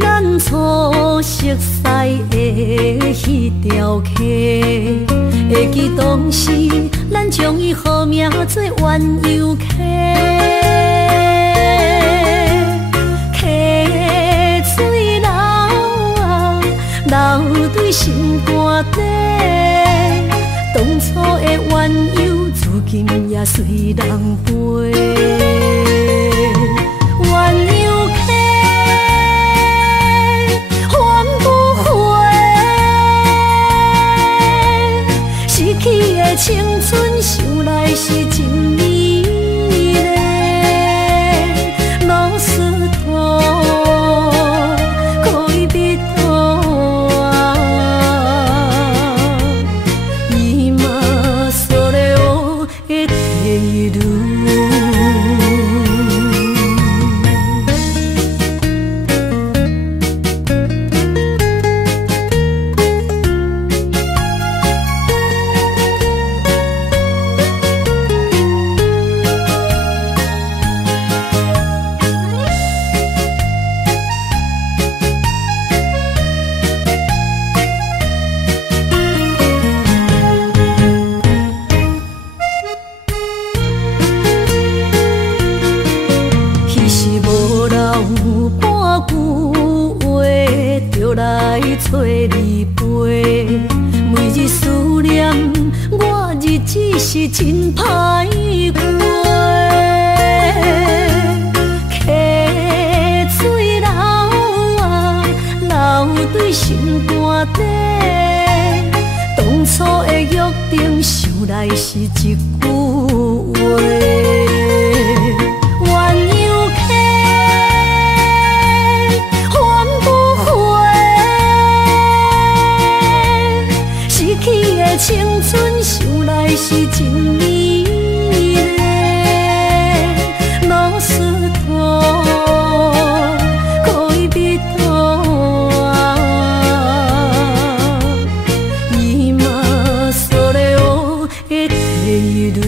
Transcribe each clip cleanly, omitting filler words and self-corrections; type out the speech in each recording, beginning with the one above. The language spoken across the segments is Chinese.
咱初熟悉的迄条溪，会记当时咱将伊号名做鸳鸯溪。溪水流啊，流对心肝底。当初的鸳鸯，如今也随人飞。鸳鸯溪，翻不回，逝去的青春，想来是真美丽。老师徒，可以比途啊，伊嘛所了的地路。找你陪，每日思念，我日子是真歹过。溪水流啊，流对心肝底。当初的约定，想来是一句话。青春想来是真美丽，老师徒可以比途啊，伊嘛所了的地路。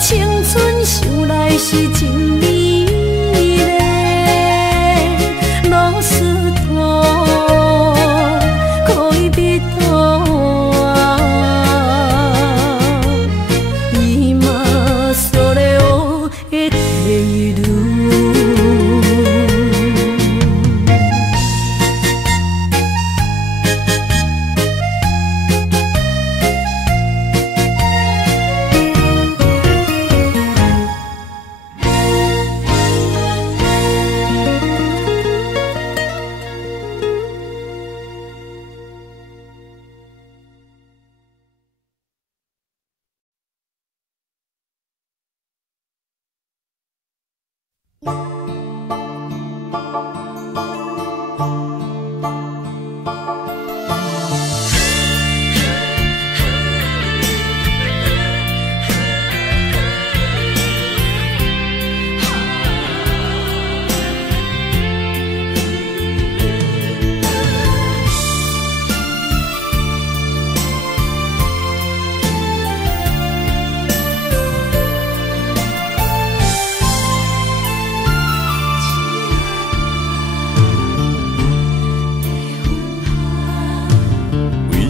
青春想来是真美丽，老师徒可以比途啊，伊嘛所了的地路。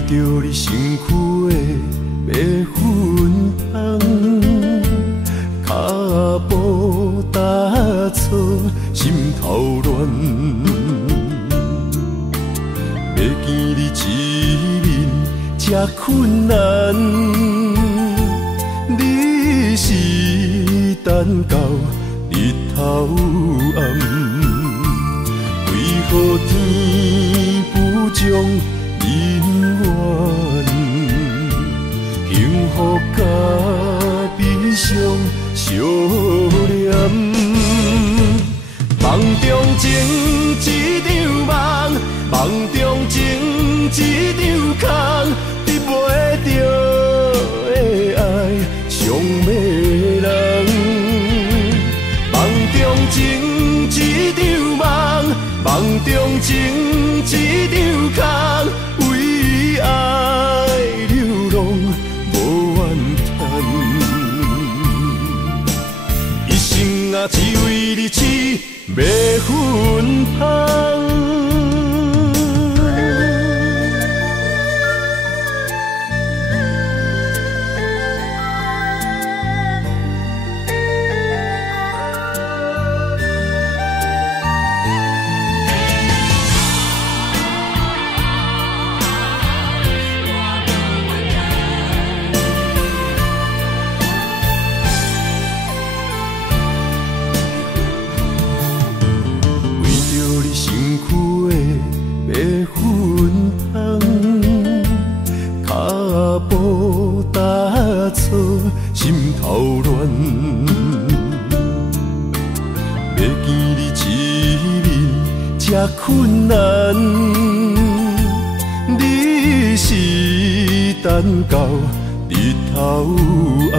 着你身躯的白粉红，脚步踏错，心头乱。要见你一面这困难，你是等到日头暗，为何天不将人怨？相念。梦中情一场梦，梦中情一场空，得袂着的爱上迷人。梦中情一场梦，梦中情一场空，为爱流浪无怨叹。一生啊，只为你痴。袂分芳。心头乱，要见你一面这困难，你是等到日头暗，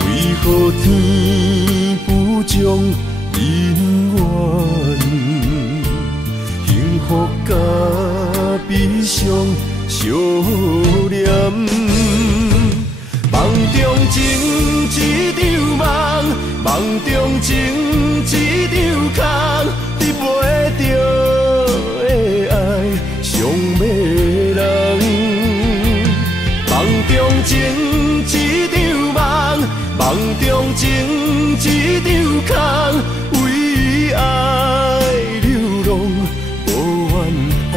为何天不将人怨？幸福甲悲伤相连。梦中情一场梦，梦中情一场空，得袂着的爱上迷人。梦中情一场梦，梦中情一场空，为爱流浪无怨叹。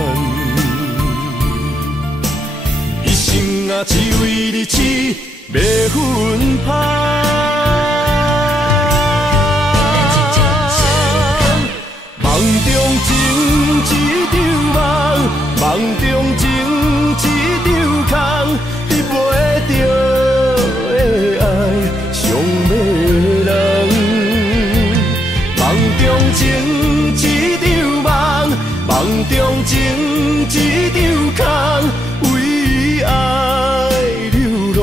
一生啊，只为你痴。袂分芳，梦中情一场梦，梦中情一场空，得袂着的爱上迷人。梦中情一场梦，梦中情一场空，为爱流浪。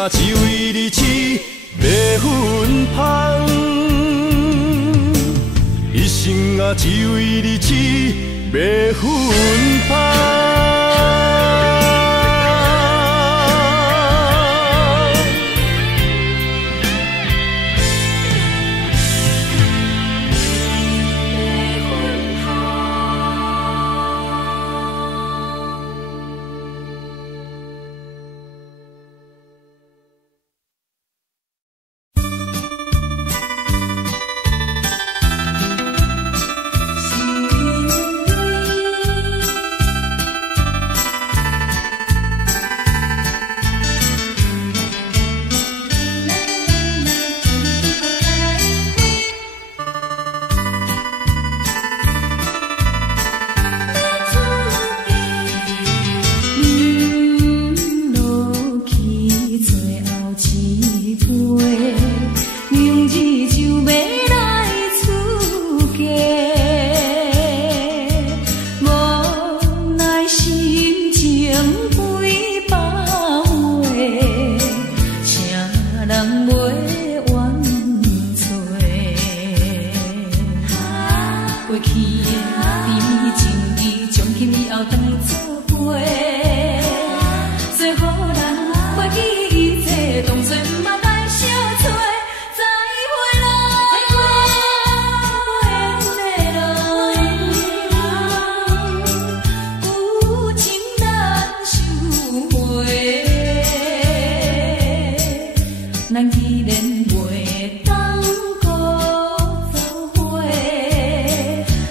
啊，只为你痴，袂分芳。一生啊，只为你痴，袂分芳。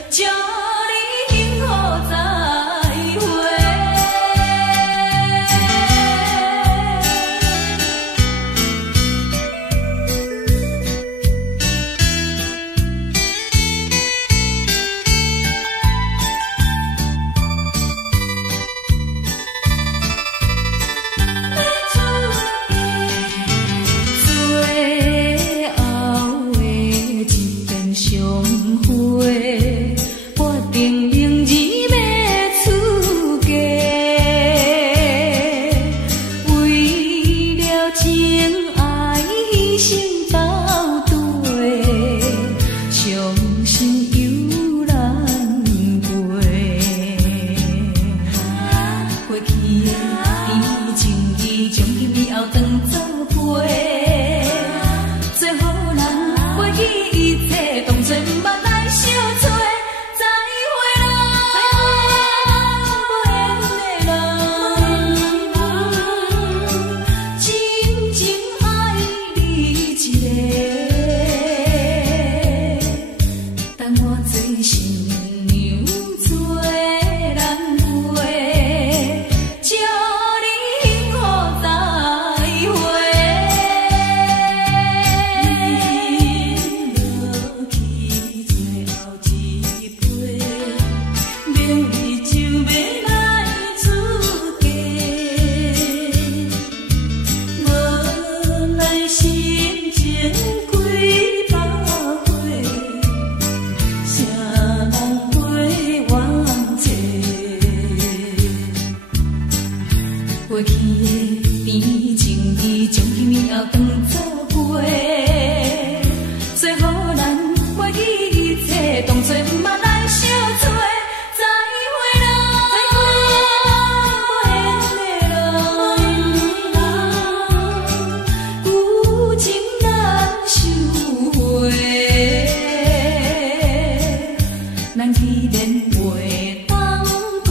将同做毋捌来相做，再会啦，旧情难收回，咱既然袂当搁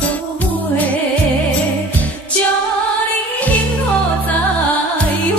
做伙，祝你幸福再会。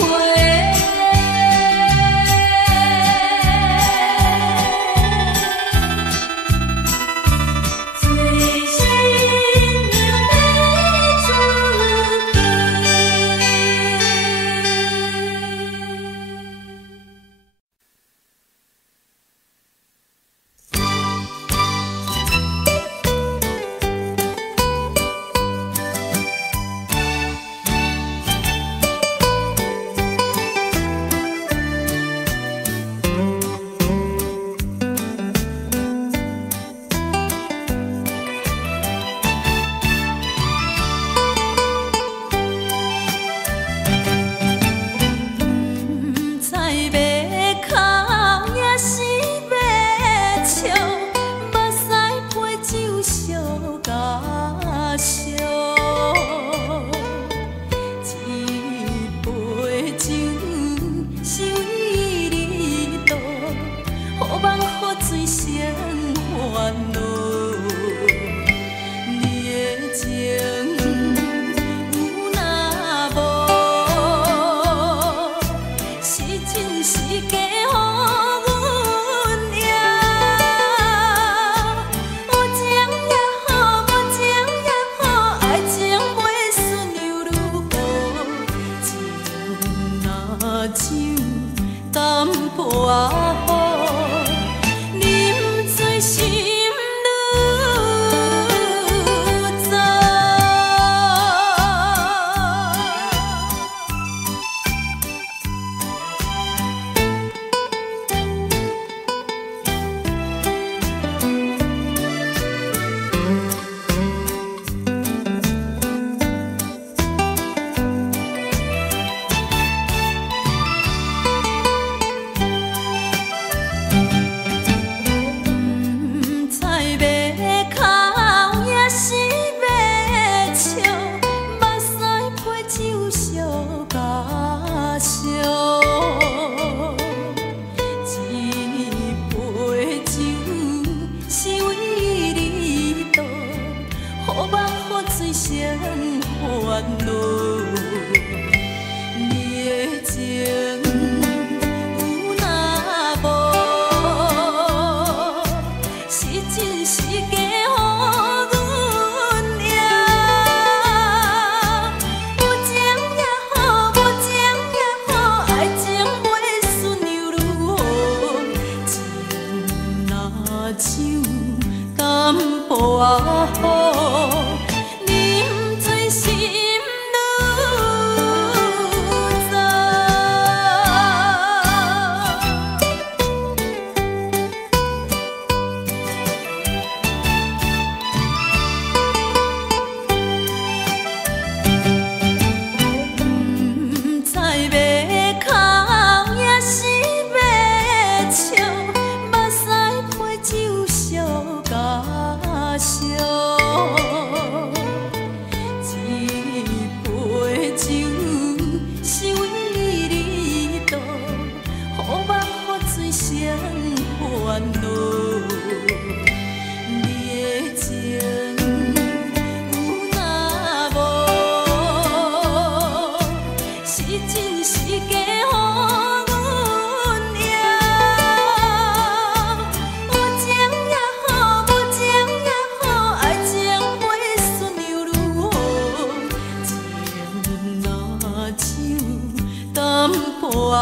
我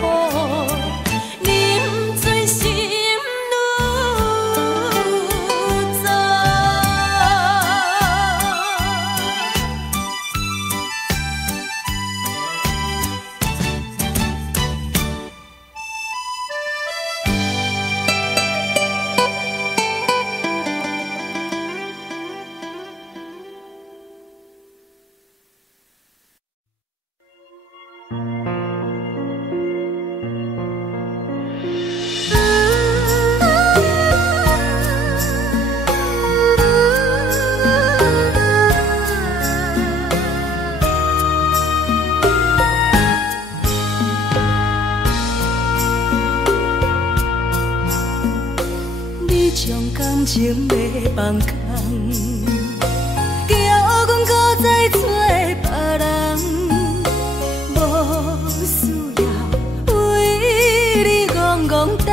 好，啉醉心将感情要放空，叫阮搁再找别人，无需要为你戆戆等，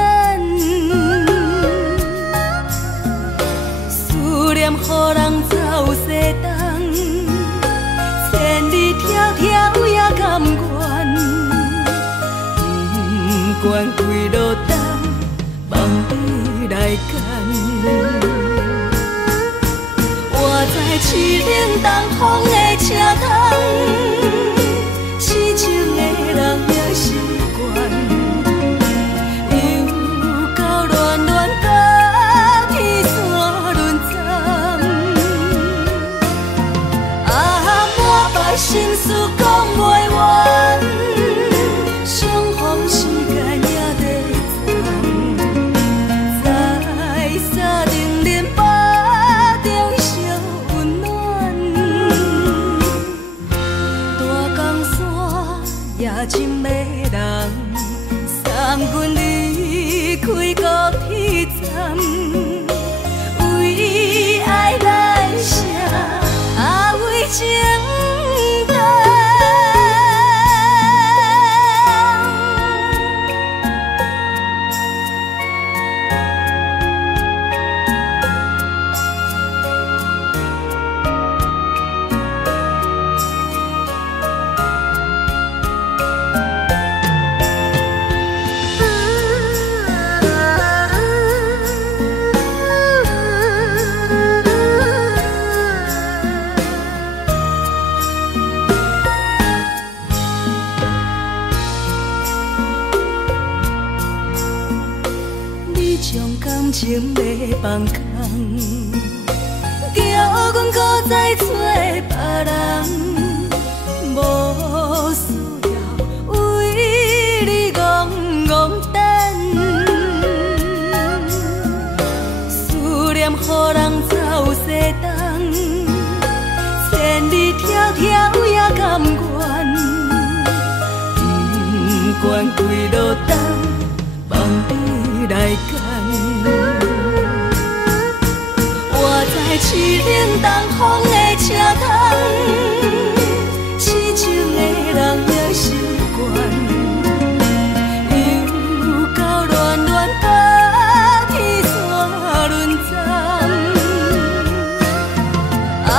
思念予人走西东，千里迢迢也甘愿，不管几路灯，望你来牵。我在市顶东风的车窗，痴情的人也习惯，又到恋恋甲天山论战，满腹心事讲袂完，相逢时间也在藏，在沙定林巴中烧温暖，大江山也真迷人，送阮离开高铁站，为爱来写为情重。感情要放空，叫阮搁再找别人，无需要为你戆戆等，思念予人走西东，千里迢迢也甘愿，不管几路灯，望你来牵。我在市顶东风的车窗，痴情的人也习惯，又到恋恋甲天山论战，满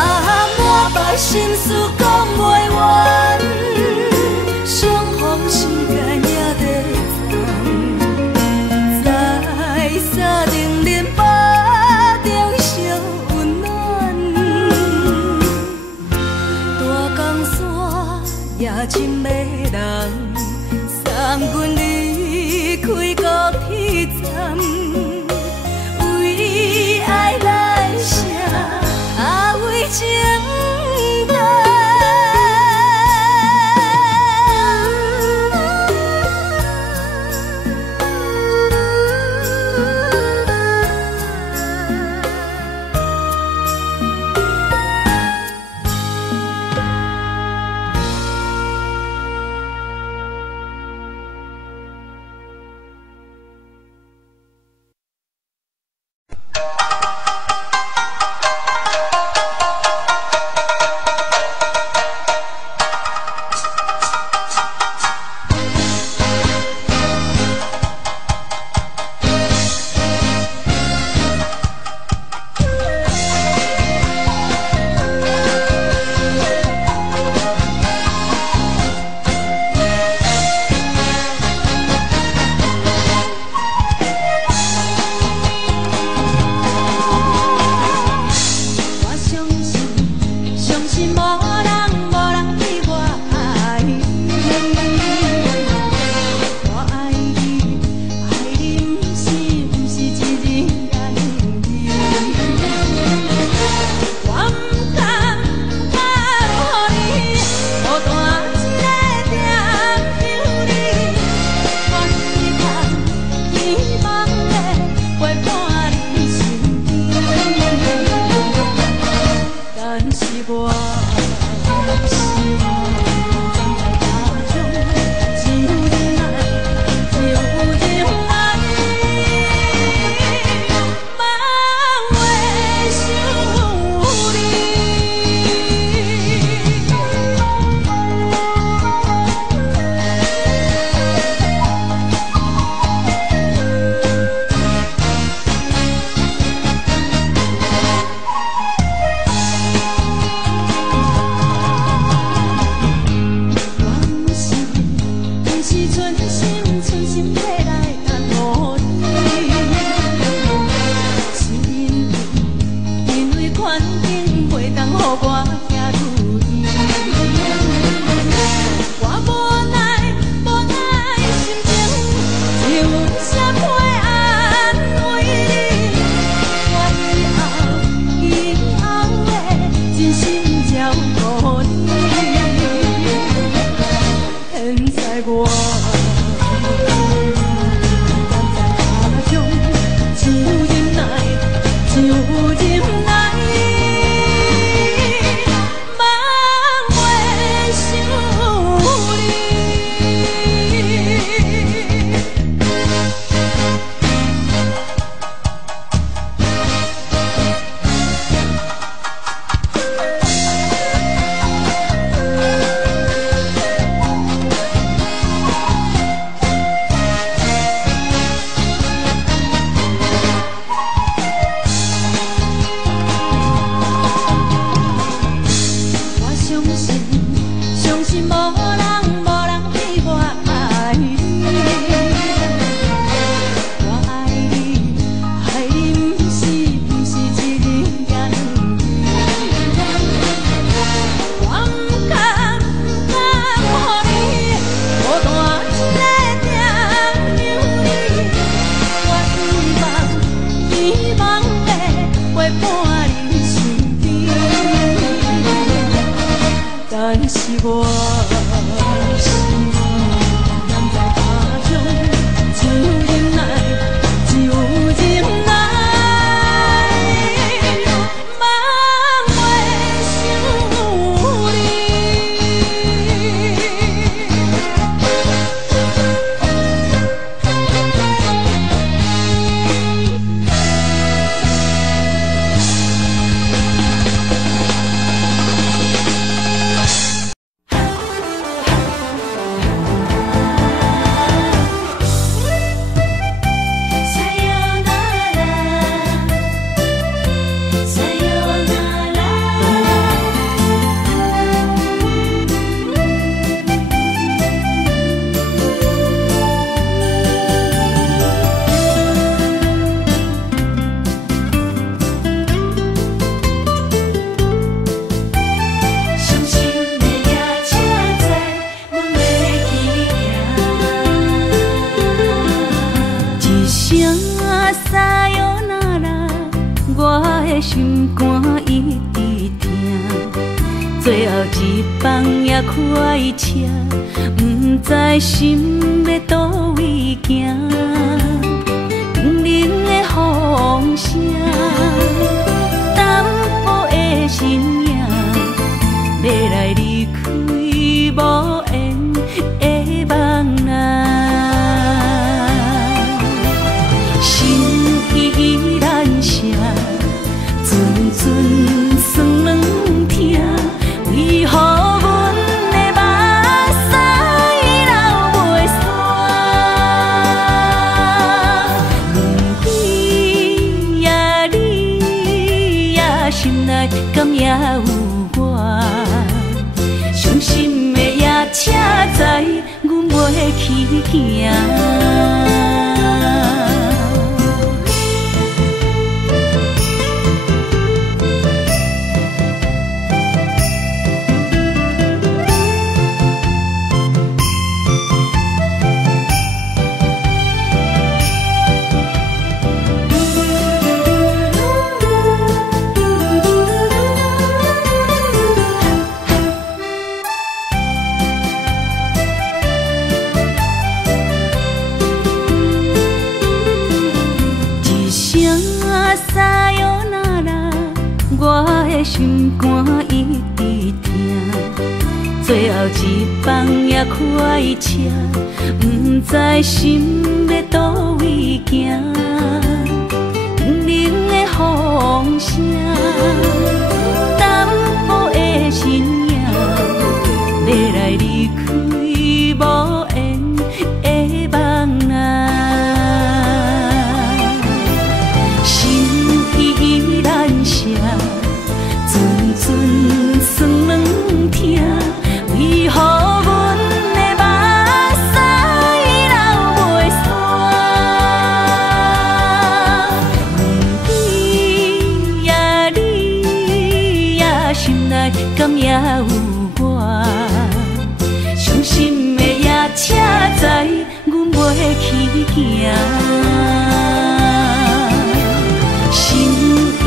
腹心事讲袂完，相逢时间也在藏，在沙定林巴中烧温暖，我心人在他乡，只有忍耐，只有忍耐，梦袂想你。心肝一直疼，最后一放也开车，不知心要倒位行。冷冷的风声，淡薄的身影，要来离开无缘的梦啊。心依然舍。阵酸软疼，为何阮的目屎流袂煞？问你呀，你呀，心内敢也有我？伤心的夜车载，阮袂去行。心肝一直疼，最后一放也开车，不知心要倒位行。冷冷的风声，淡薄的身影，要来离开无缘的梦啊。心依然舍。阵酸软疼，为何阮的目屎流袂煞？问你呀，你呀，心内敢也有我？伤心的夜车载，阮袂去行。心依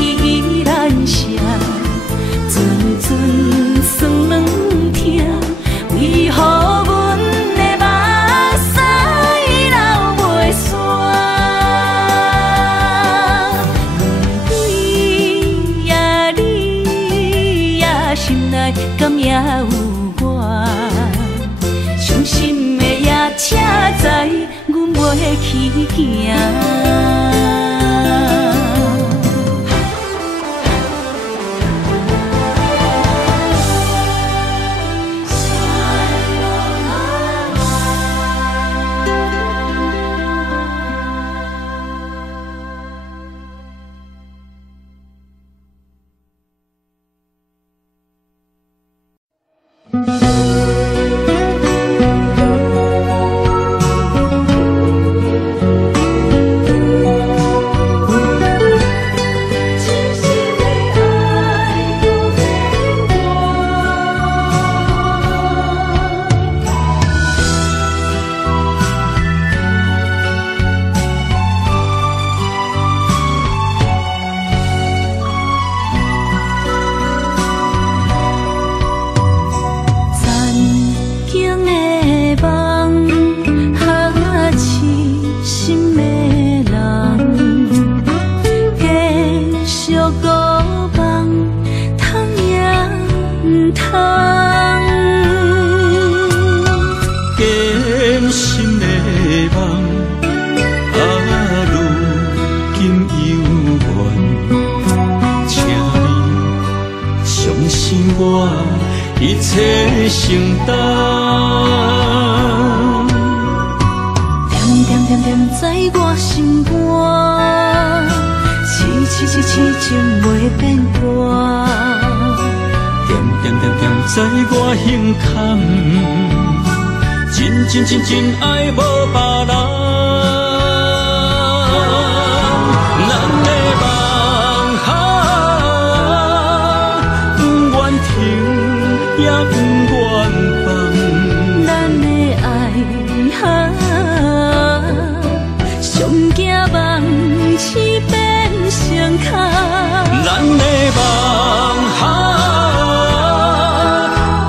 然舍。阵酸软疼，为何阮的目屎流袂煞？问你呀，你呀，心内敢也有我？伤心的夜车载，阮袂去行。一切承担。点点点在我心肝，痴情袂变卦。点点点点在我胸坎，真爱无别人。咱的梦不愿停，也不愿放。咱的爱上惊梦痴变成空。咱的梦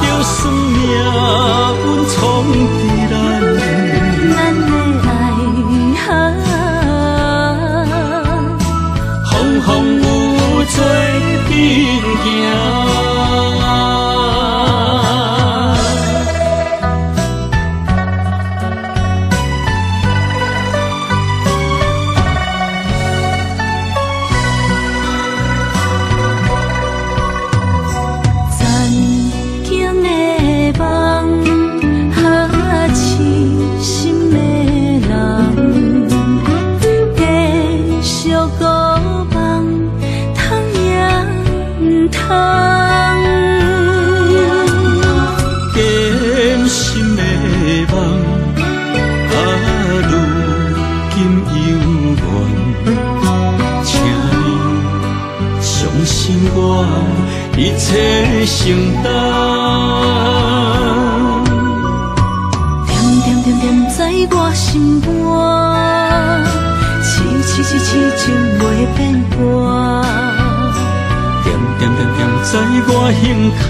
就算命运闯伫咱。咱的爱风风雨做阵行。一切承担，点点点在我心肝，痴情袂变卦。点点在我胸坎，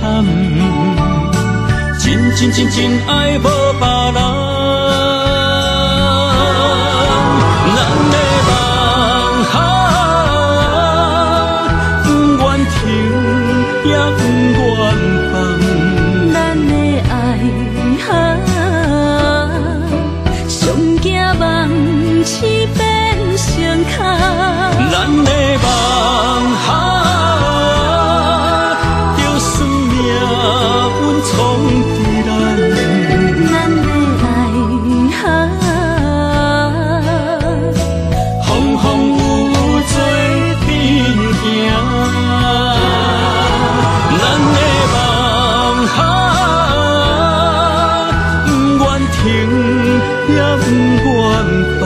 真爱无别人。咱的梦不愿停，也不愿放。咱的爱上惊梦痴变成空。咱的梦就算命运闯伫咱。咱的爱风风雨雨做阵行。咱的梦不愿停，也不愿放。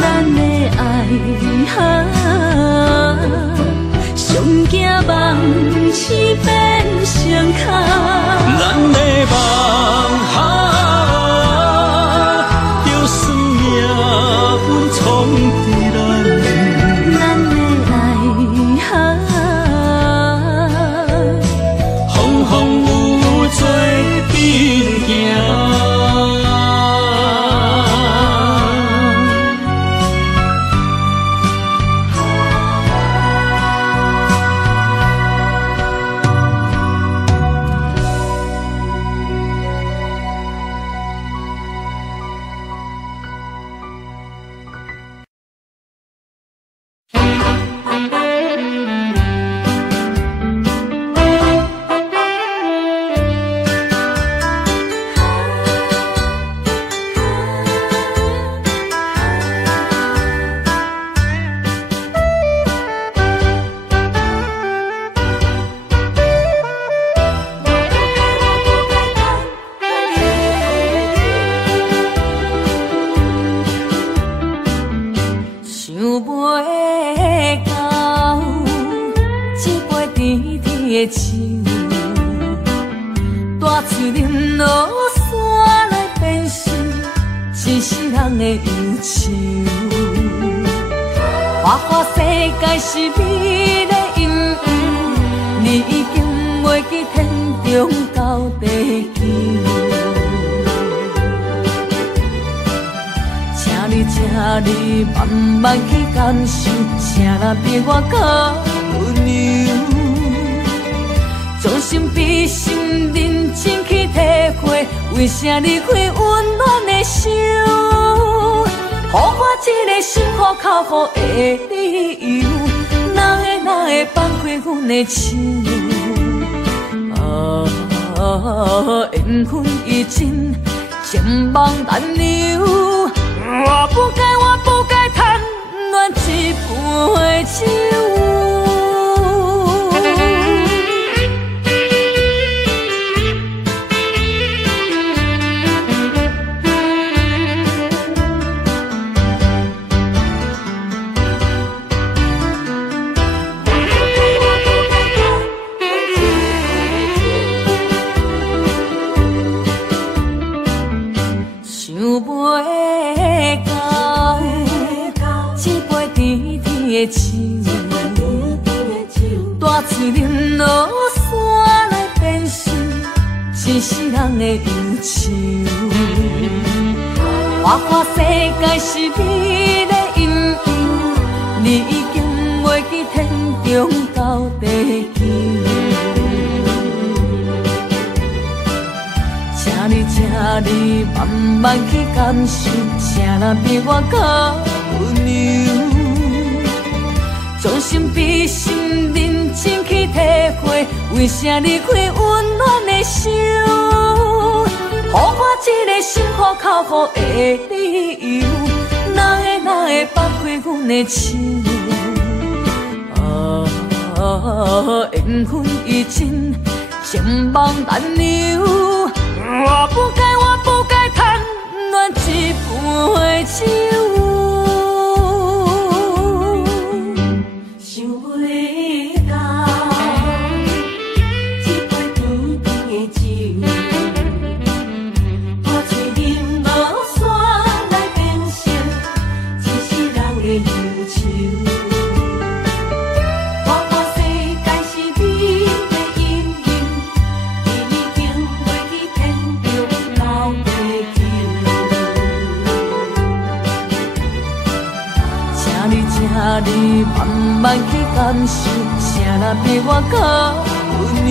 咱的爱上惊梦痴变成空。咱的梦就算命运闯伫咱。咱的爱风风雨雨做阵行。你慢慢去感受，谁人比我较牛？将心比心，认真去体会，为啥离开温暖的手？予我一个心苦口苦的理由，哪会放开阮的手？缘分已尽，情梦难留。我不该贪恋一杯酒。大嘴饮落山来变成一世人的忧愁。花花世界是你的阴影，你已经袂记天中到地球。请你慢慢去感受，啥人比我较温柔。将心比心，认真去体会，为啥离开温暖的手？予我一个心苦口苦的理由，哪会放开阮的手？缘分已尽，情梦难留。我不该贪恋一杯酒。你慢慢去感受，啥人比我较温柔？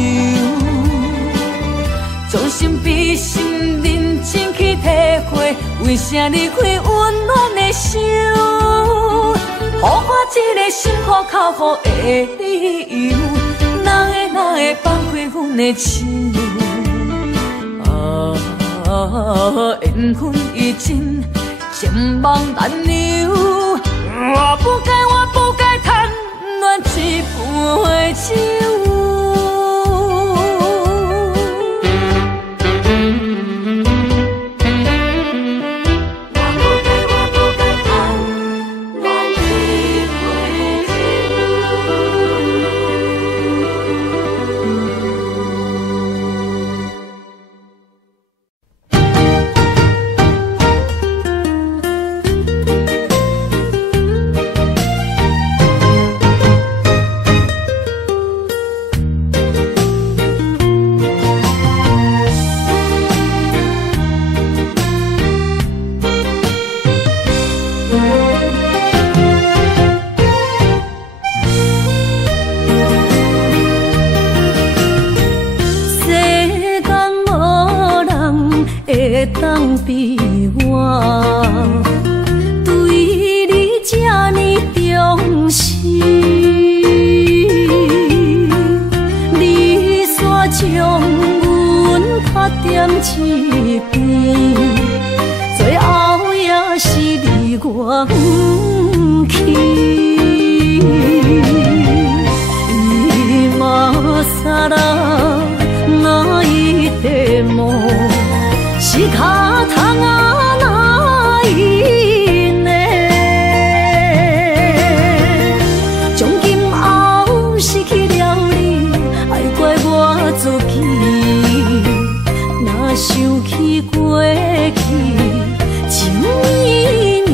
将心比心，认真去体会，为啥离开温暖的手？予我一个心苦口苦的理由，哪会放开阮的手？缘分已尽，情梦难留。我不该贪恋一杯酒。当比我对你这呢重视，你煞将阮拍点一边，最后也是离我远去。今さら泣いても仕方がないね。从今后失去了你，爱怪我自己。若想起过去情绵绵，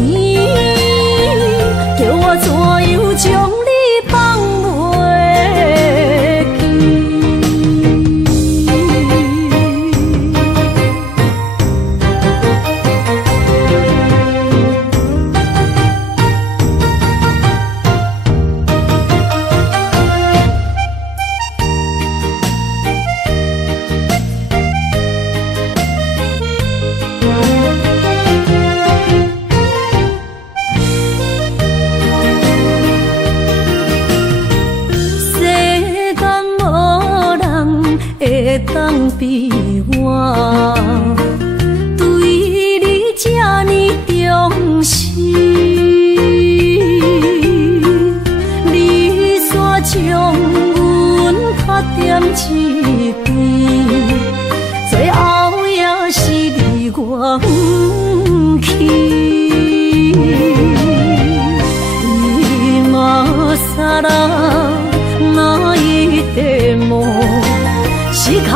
叫我怎样将你放袂记？会当比我对你这呢重视，你煞将阮拍点一边，最后也是离我不去。今啦，那一地梦是脚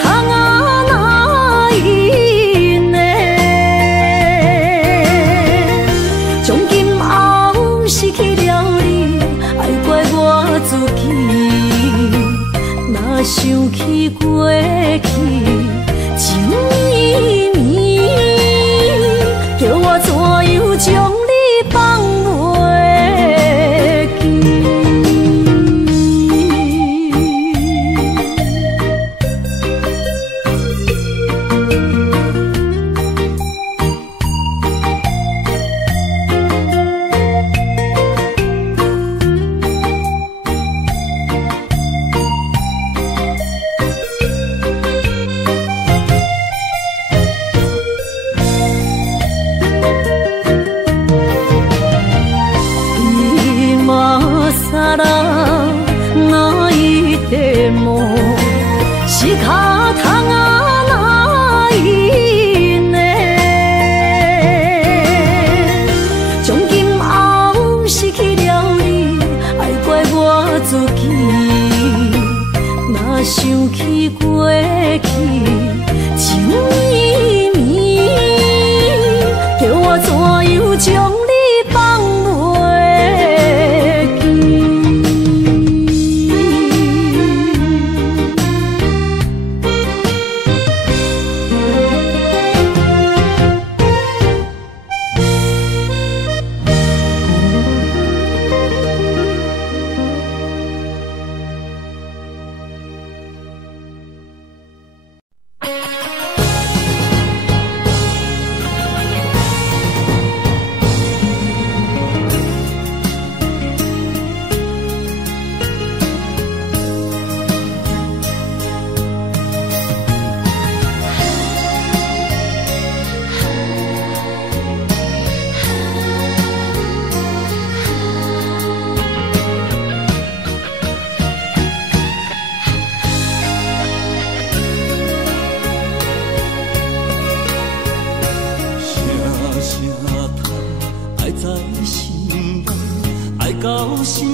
痛啊，哪一呢？从今后失去了你，爱怪我自己。若想起过去情绵绵，叫我怎样将你放袂？是脚痛啊，哪一呢？从今后失去了你，爱怪我自己。若想起过去情绵绵，叫我怎样将你放袂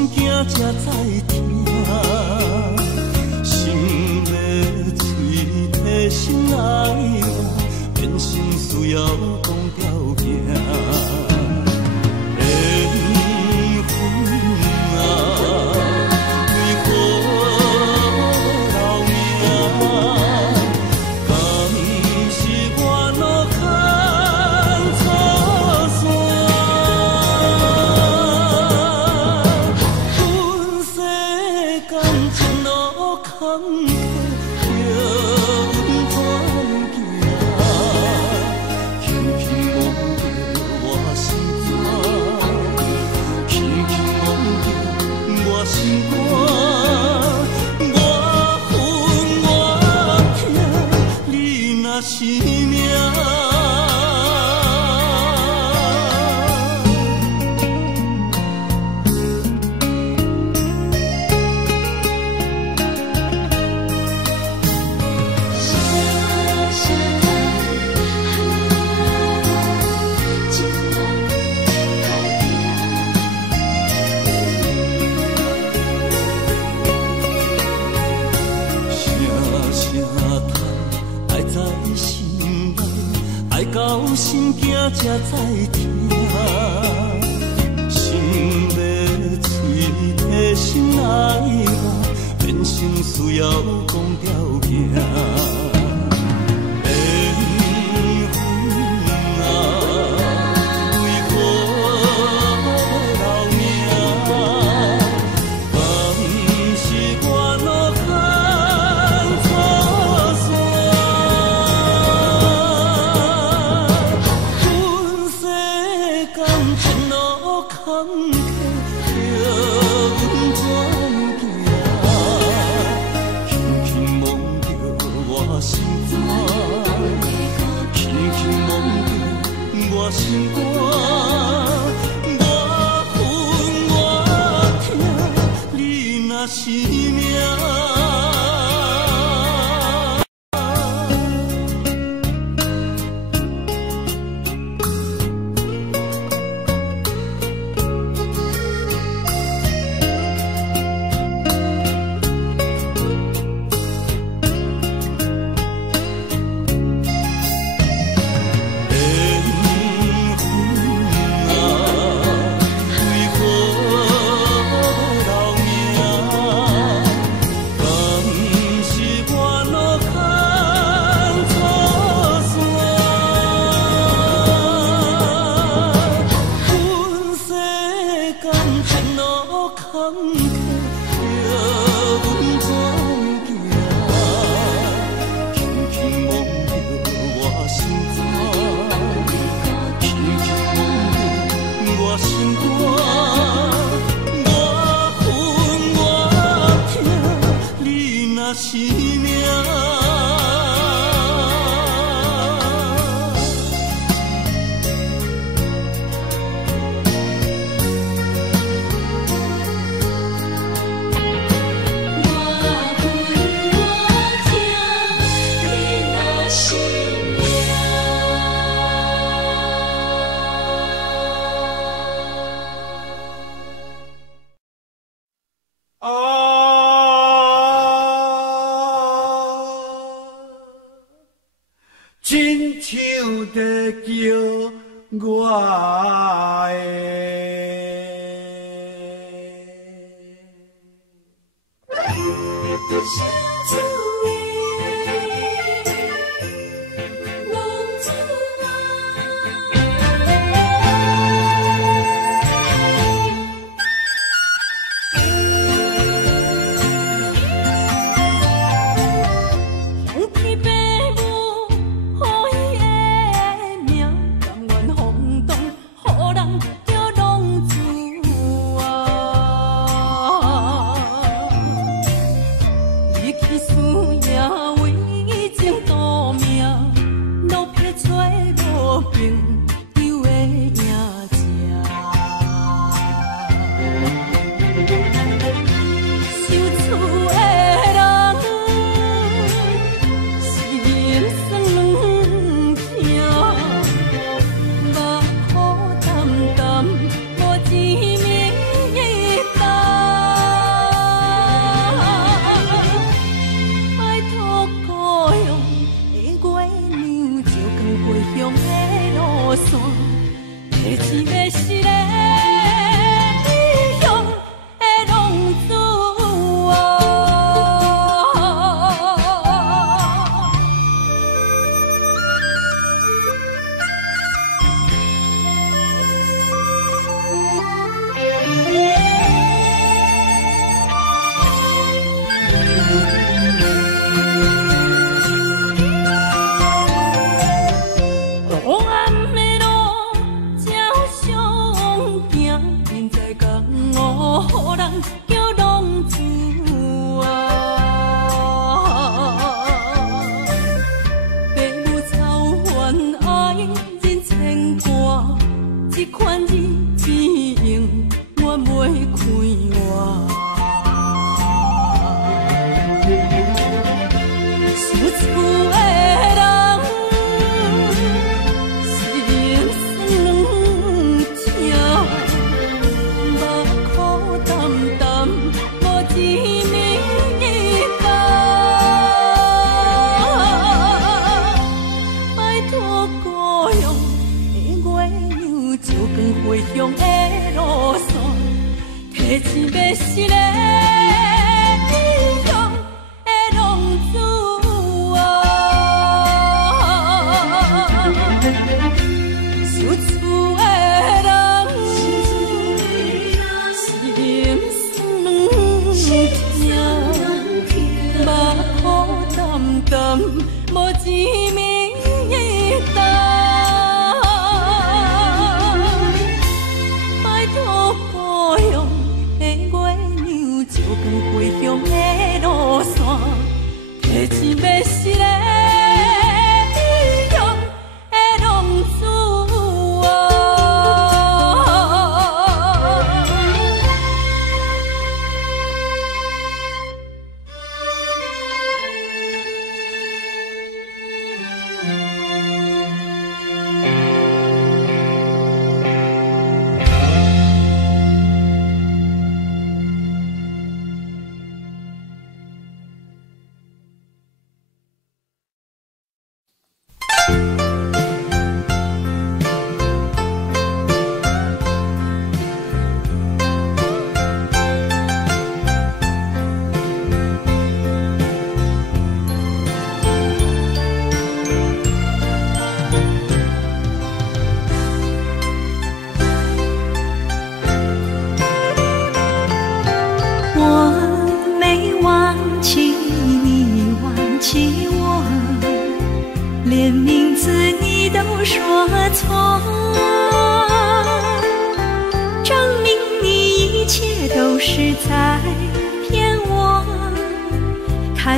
记？才知听，心要碎，替心爱我，变成需要讲条件。是命。亲像在叫我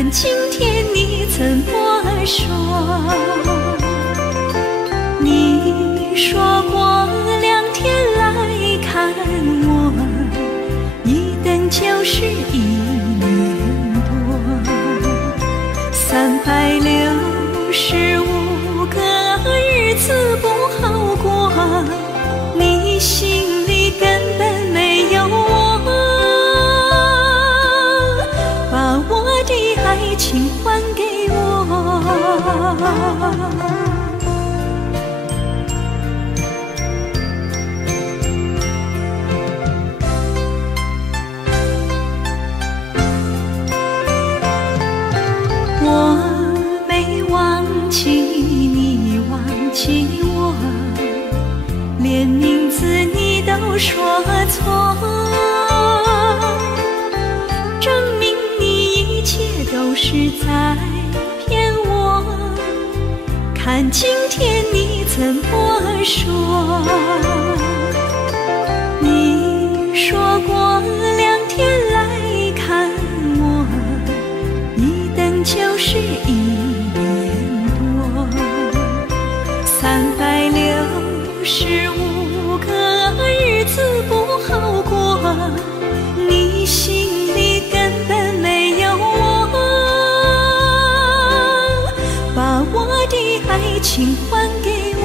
看今天你怎么说？你说过2天来看我，一等就是1年多，365个日子不好过，你心里根本没有我，把我的爱情还给我。我没忘记你忘记我，连名字你都说错，证明你一切都是在骗我。看今天你怎么说？你说过2天来看我，一等就是1年多，365个日子不好过，你心里根本没有我，把我的爱情还给我。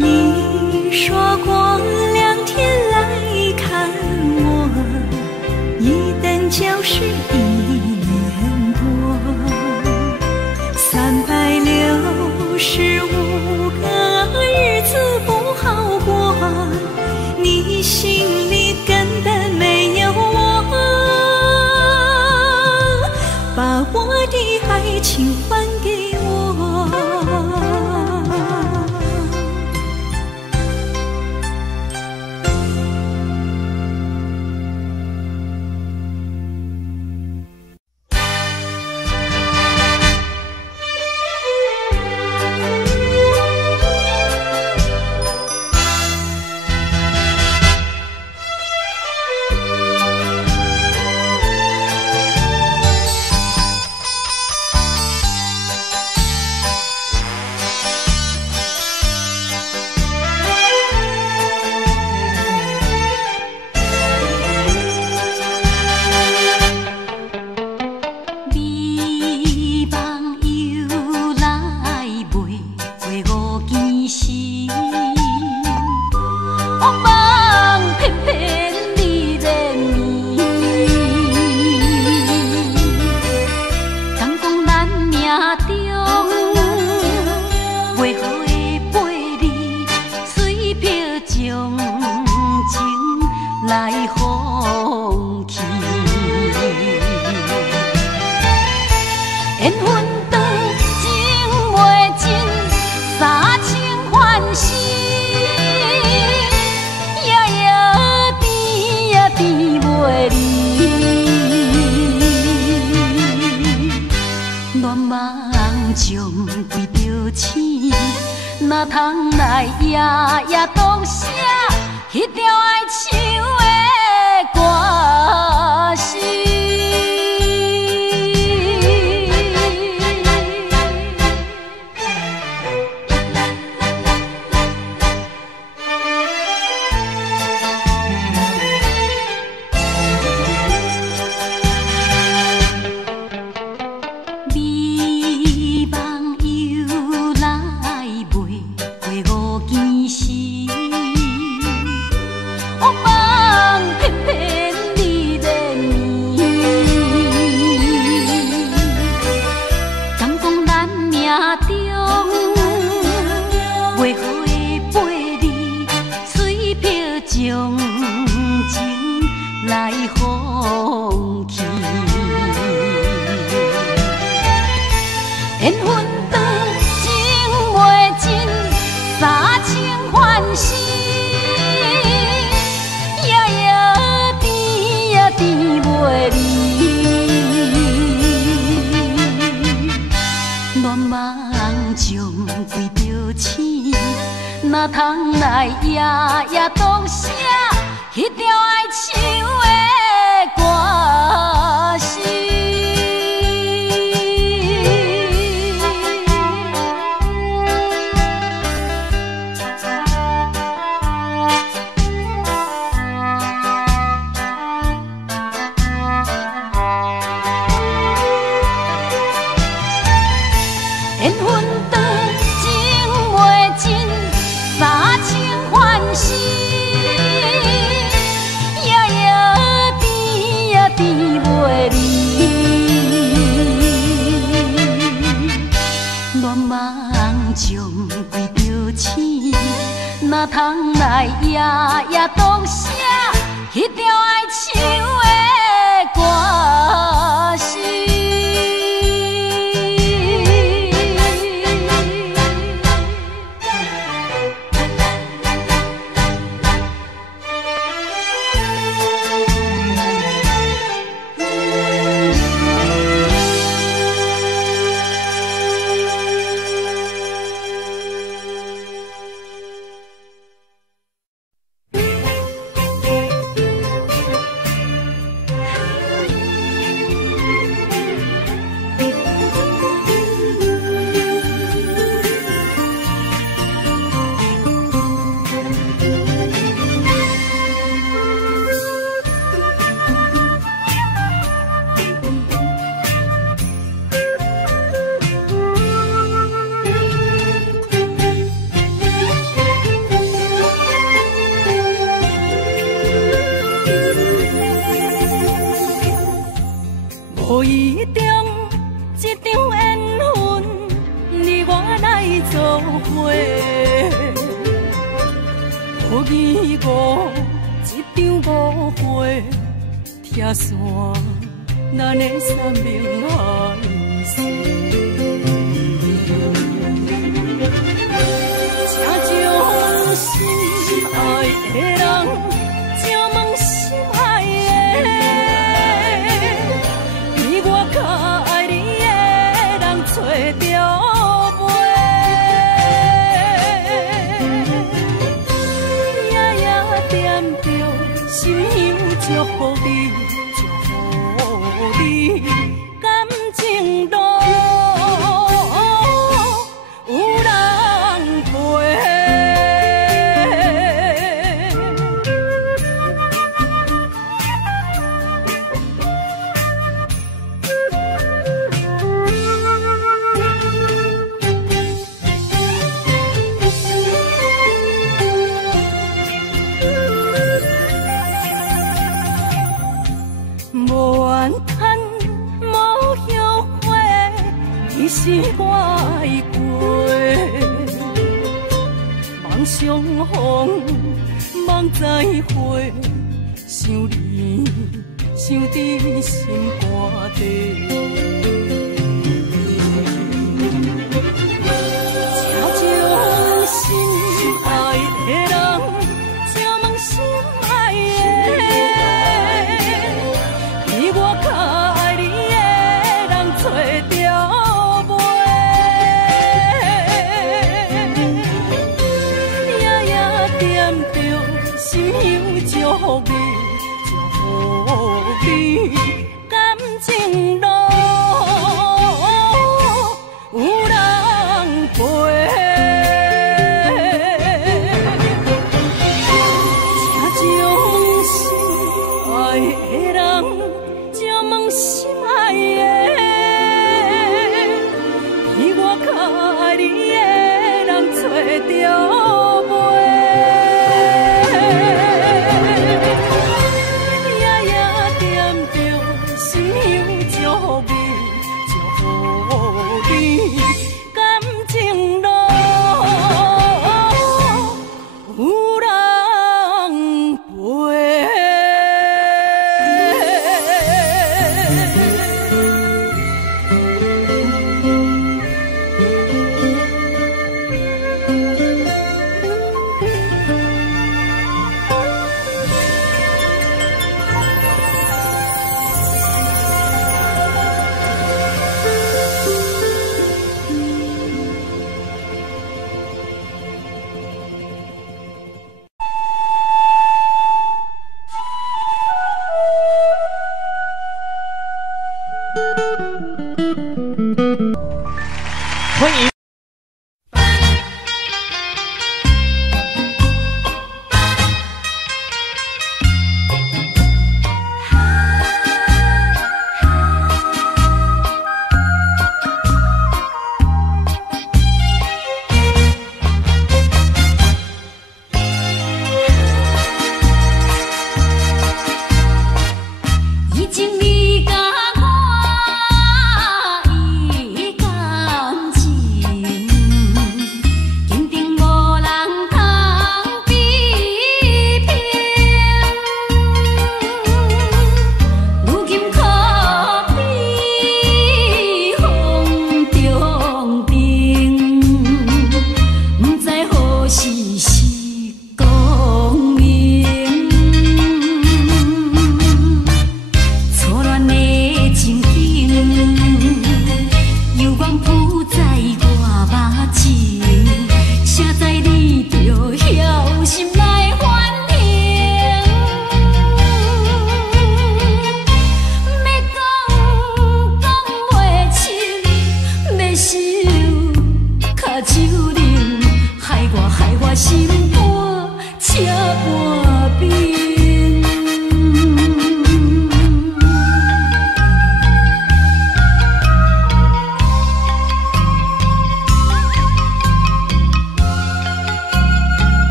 你说过2天来看我，一等就是1年多，365个日子不好过，你心里根本没有我，把我的爱情还给我。哪通来夜夜读写迄条爱唱的歌词？缘分长情袂尽。哪通来夜夜独写迄条爱唱的歌词？缘分长情袂尽，三情换死，夜夜甜呀甜袂离。恋梦将归着醒，哪通来夜夜独写迄条爱唱的歌词？无一定一场缘分，你我来做伙；无义误一场误会，拆散咱的三明海誓。请将心爱的人，请问心爱的。较爱你的人找着袂，夜夜惦着心香祝福你，祝福你感情路有人陪。无怨叹，无后悔，你是我的过。梦相逢，梦再会，想你，想伫心肝底。请将心爱的人，请问心爱的。我较爱你的人找着袂，夜夜惦着心香祝福你，祝福你感情路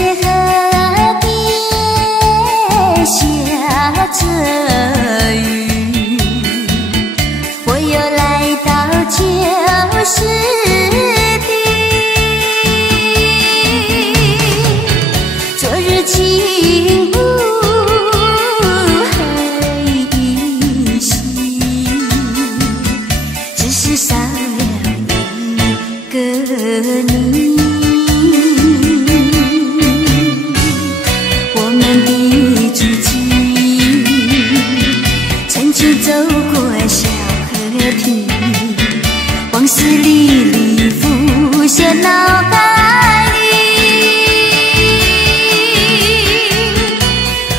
谢河边下着雨，我又来到旧时地。昨日情不还依稀，只是少了一个你。走过小河堤，往事历历浮现脑海里。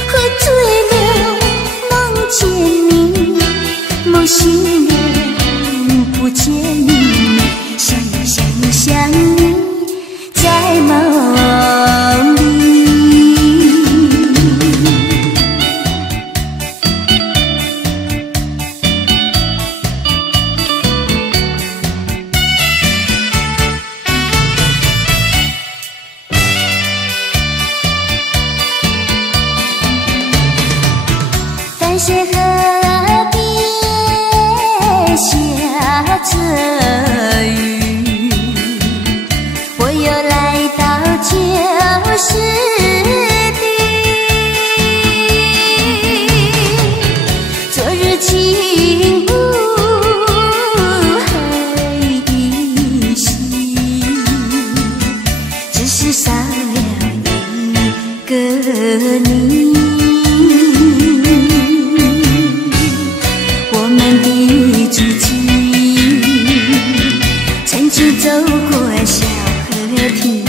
喝醉了梦见你，梦醒了不见你，想你在梦里。淡水河边下着雨，我又来到旧时地。昨日情不还依稀，只是少了一个你。走过小河堤，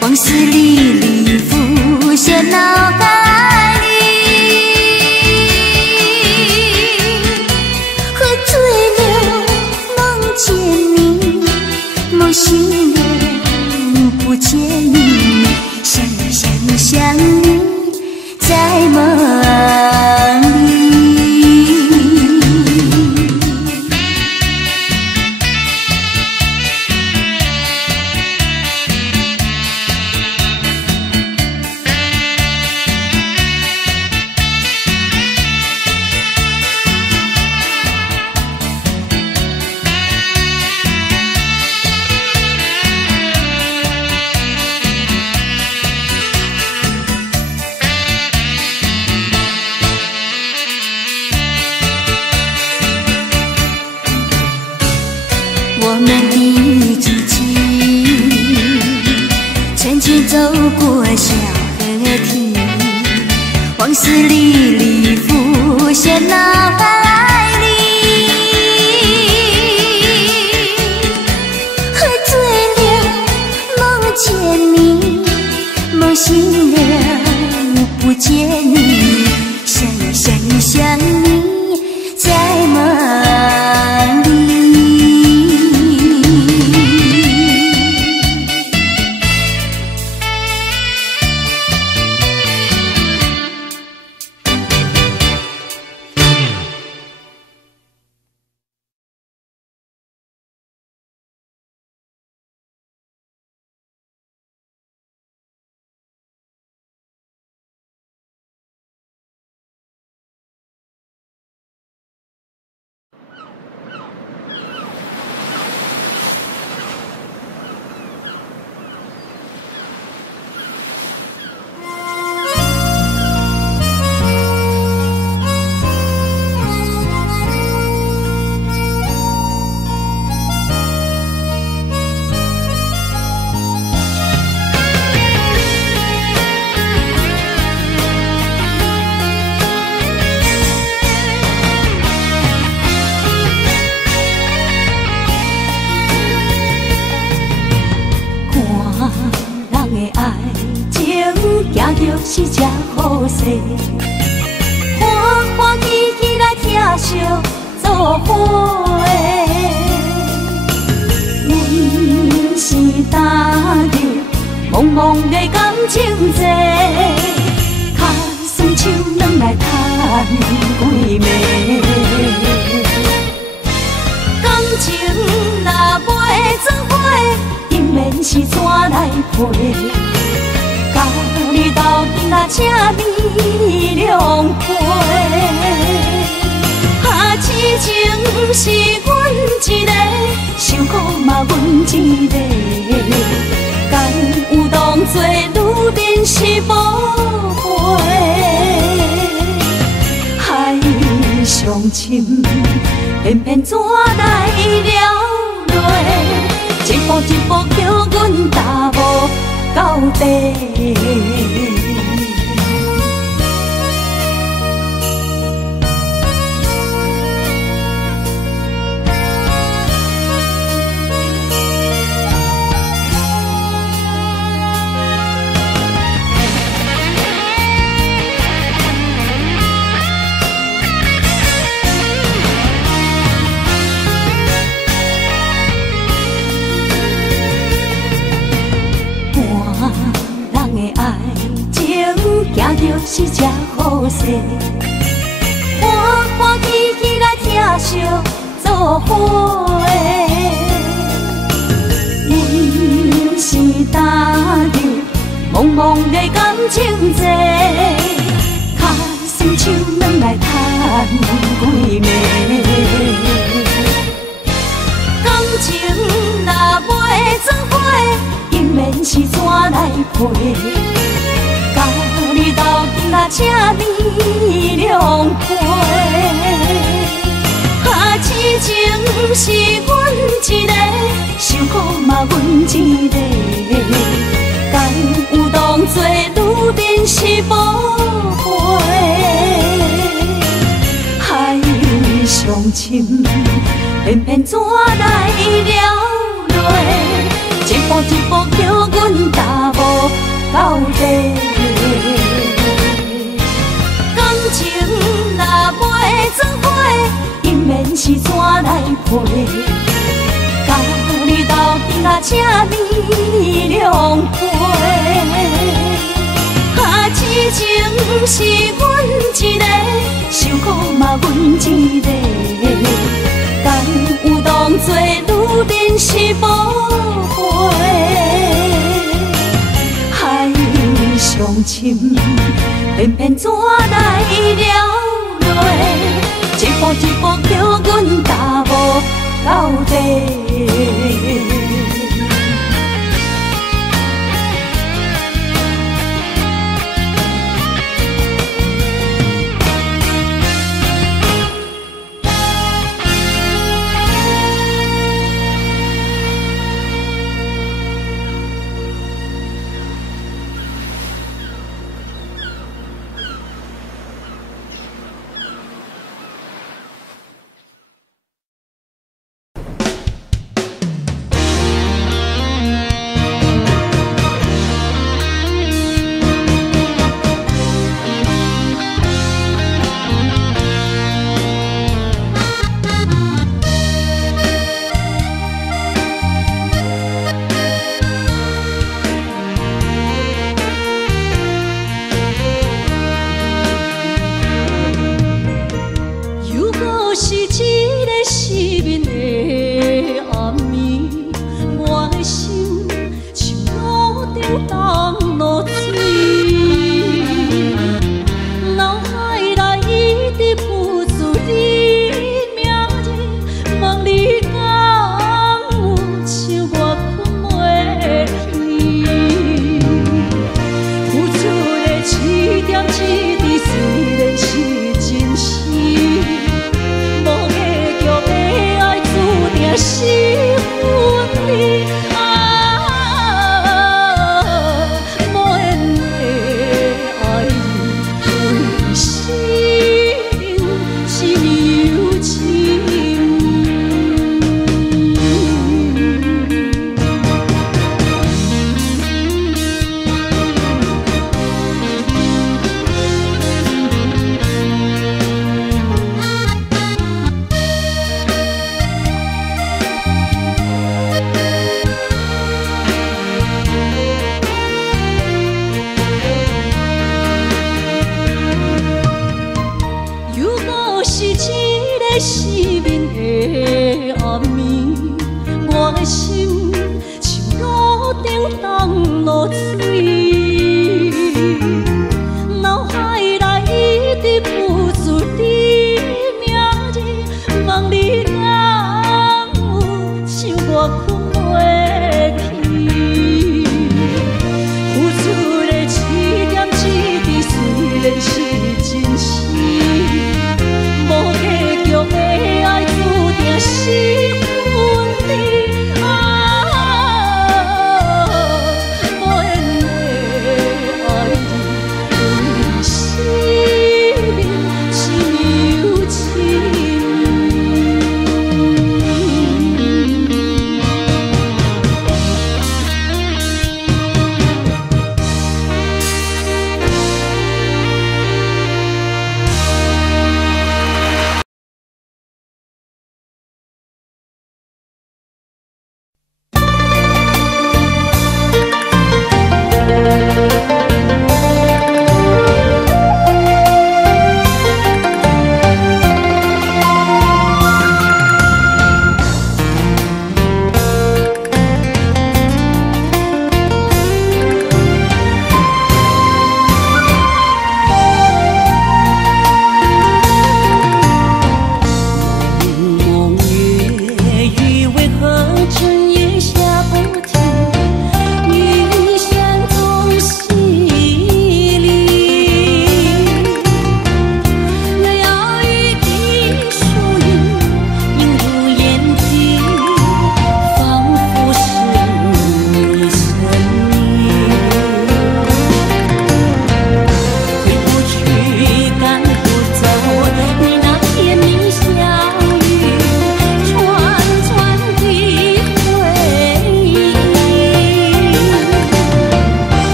往事历历浮现脑海里。喝醉了梦见你，梦醒了不见你，想你在梦里。我们的足迹，曾经走过小河堤，往事历历浮现脑海里。喝醉了梦见你，梦醒了不见你，想你在梦里。是这好势，欢欢喜喜来听相作伙的。阮是担着茫茫的感情债，卡酸手软来叹几暝。感情若袂做伙，定免是怎来陪？甲你斗阵啊，请你谅批。啊，痴情是阮一个，受苦嘛阮一个，敢有当作女人是无悔？海上深，偏偏怎来了落？一步一步叫阮踏无到底。行着是这好势，欢欢喜喜来疼惜做伙。阮是踏入茫茫的感情债，脚酸手软来叹几暝。感情若袂做伙，因免是怎来陪？甲你斗阵啊，请你谅批。啊，痴情是阮一个，受苦嘛阮一个，敢有当作女人是无悔？海上深，偏偏怎来了落？一步一步叫阮踏无到底。感情若袂做伙，因免是怎来陪？甲你斗阵啊，请你谅批。啊，痴情是阮一个，受苦嘛阮一个，敢有当作女人是无悔？海上深，偏偏怎来了落？一步一步叫阮踏无到底。的心像路顶东落水。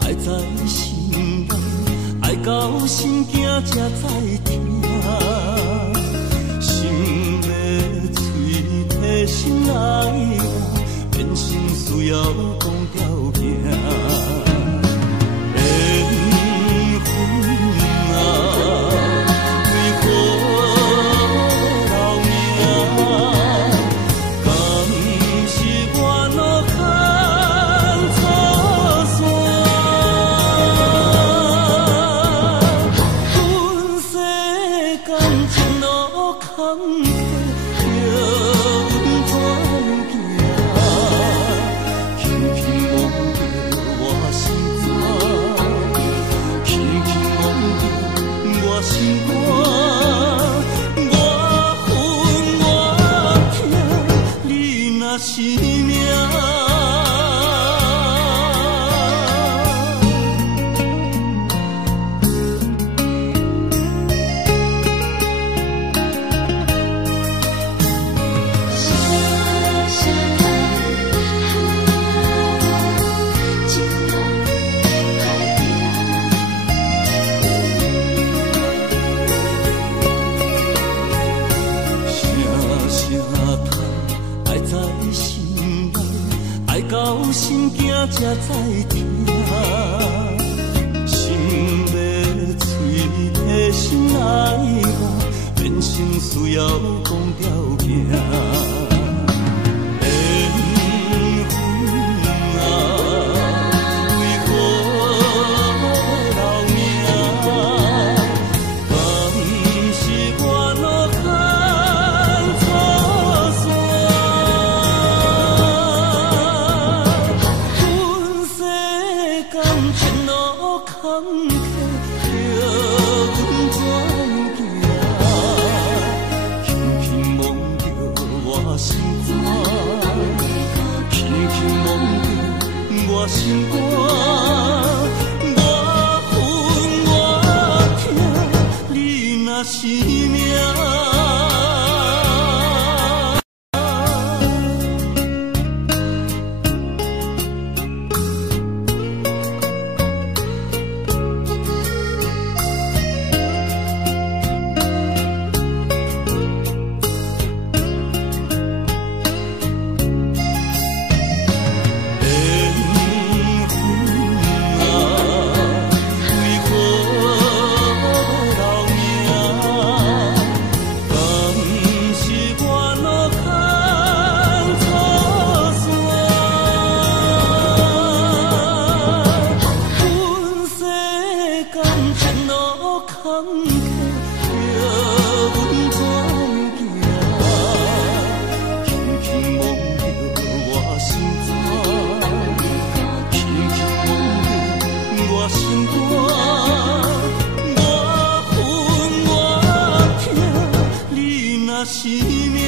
爱在心内，爱到心惊才知听。心要嘴替心来话，变成需要讲条件。缘分啊，为何留名？敢是我路牵错线？本世间前路坎坷，叫阮怎行？轻轻摸着我心肝，轻轻摸着我心肝。我恨我痛，你若是命。到心惊才知听，心要嘴替心来话，变成需要讲条件。缘分啊，为何留名？敢是我路牵错线？前路坎坷，叫阮怎行？轻轻摸着我心肝，轻轻摸着我心肝。我恨我痛，你若是命。是命。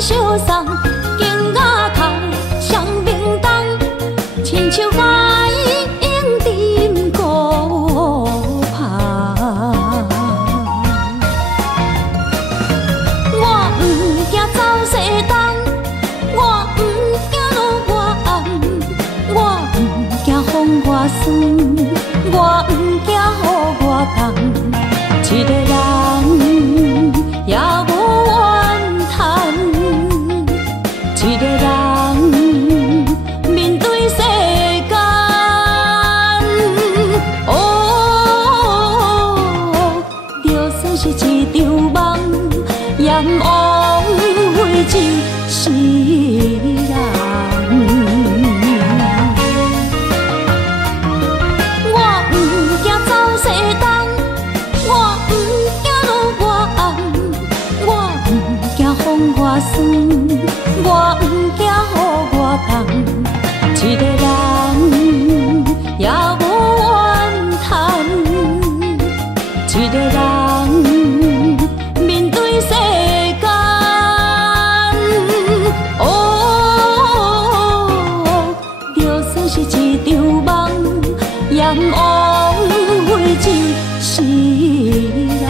相送，景雅空双明灯，亲像爱应沉孤旁。我不惊走西东，我不惊路外暗，我不惊风外酸，我不惊雨外重。一个人也无怨叹，一个人面对世间。哦，就算是一场梦，阎王会就是人。我不惊走西东，我不惊路外暗，我不惊风外酸，我不惊雨外重。一个人也无怨叹，一个人面对世间。哦，就算是一场梦，阎王会就是人。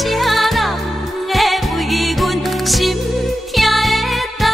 啥人会为阮心痛的代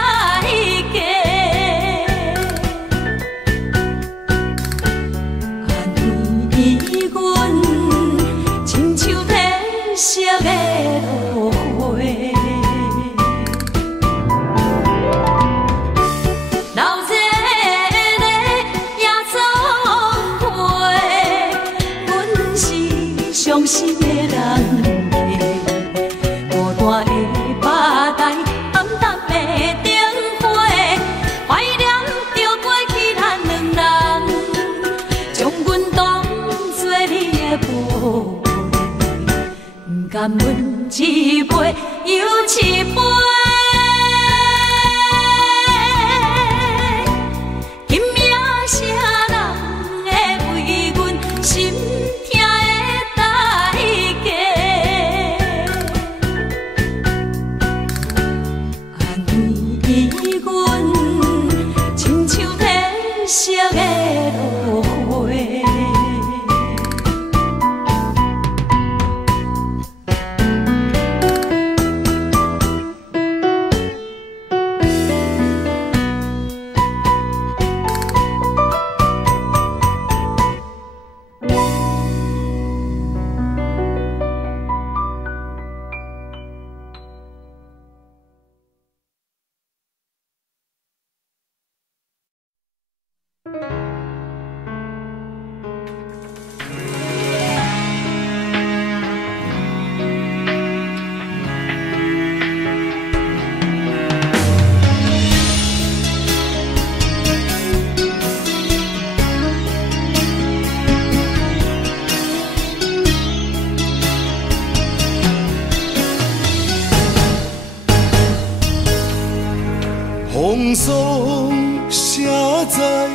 风霜写在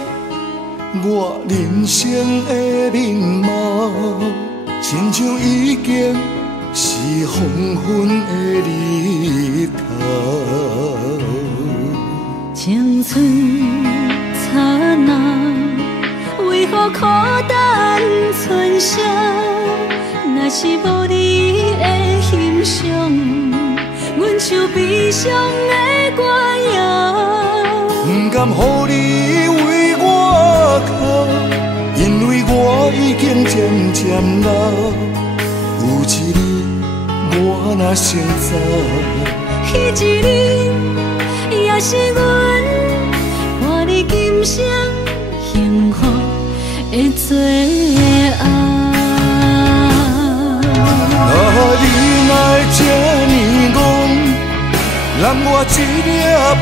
我人生的面貌，亲像已经是黄昏的日头。青春刹那，为何孤单存剩？若是无你的欣赏，阮像悲伤的歌谣。不甘予你为我哭，因为我已经渐渐老。有一日我若先走，彼一日也是阮伴你今生幸福的最后。你若会这呢戆，揽我一粒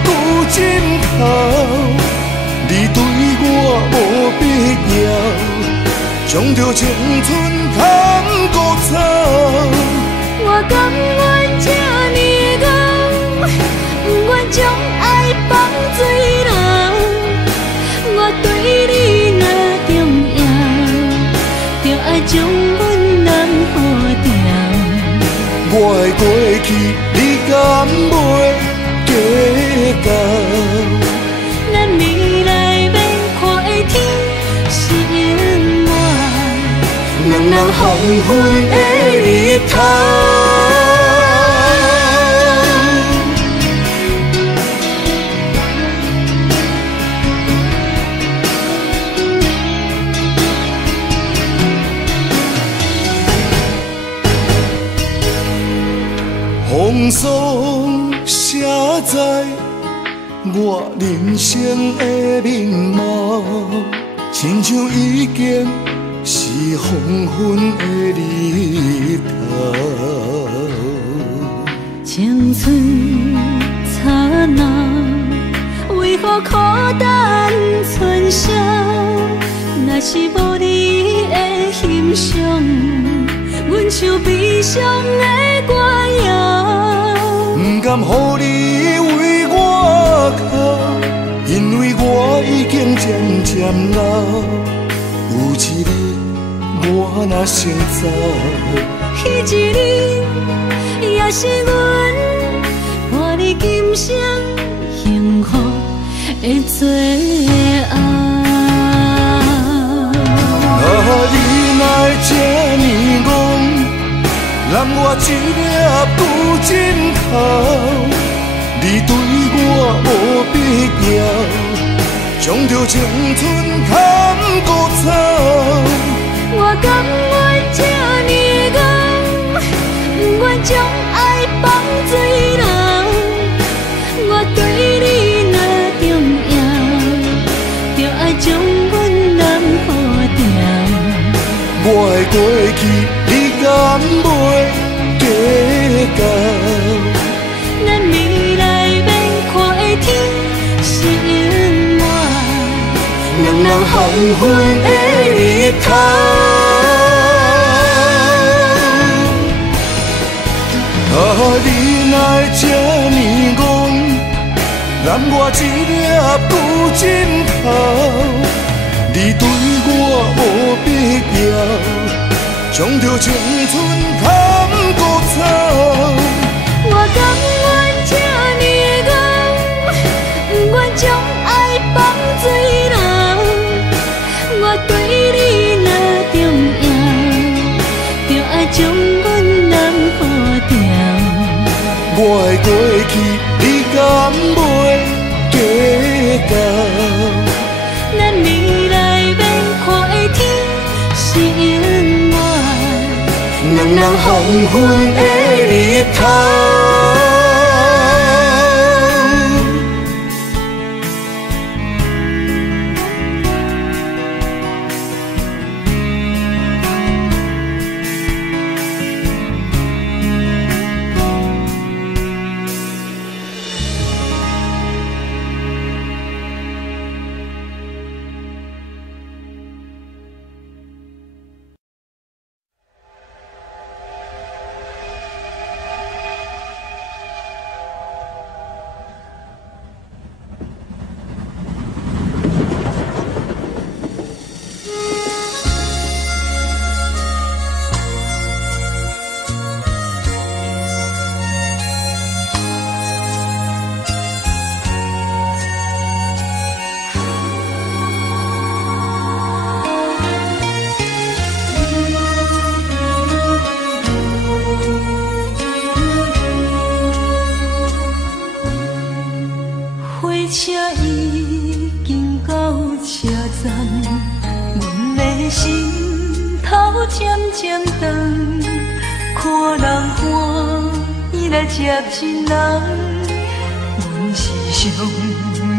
旧枕头，你对我无必要，将着青春砍孤草。我甘愿这呢戆，不愿将爱放水流。我对你若重要，就爱将阮人付掉。我的过去，你敢袂计较？咱未来免看的天是永远，两人黄昏的日头。风霜写在我人生的面貌，亲像已经是黄昏的日头。青春刹那，为何孤单存剩？若是无你的欣赏，阮像悲伤的歌谣。不甘予你为我哭，因为我已经渐渐老。有一日我若先走，彼一日也是阮伴你今生幸福的最后。你若会这呢戆，揽我一粒旧枕头，你对我无必要，将着青春砍孤草。我甘愿这呢戆，不愿将爱放水流。我对你若重要，就爱将阮人付掉。我的过去，你敢袂计较？咱未来免看的天是永远，两人黄昏的日头。你若会这呢戆，揽我一粒旧枕头，你对我无必要，将着青春砍孤草。我甘愿这呢戆，不愿将爱放水流。我对你若重要，就爱将阮人付掉。我的过去，你敢袂计较？咱未来免看的天是永远，两人黄昏的日头。头渐渐长，看人欢喜来接亲人，阮是伤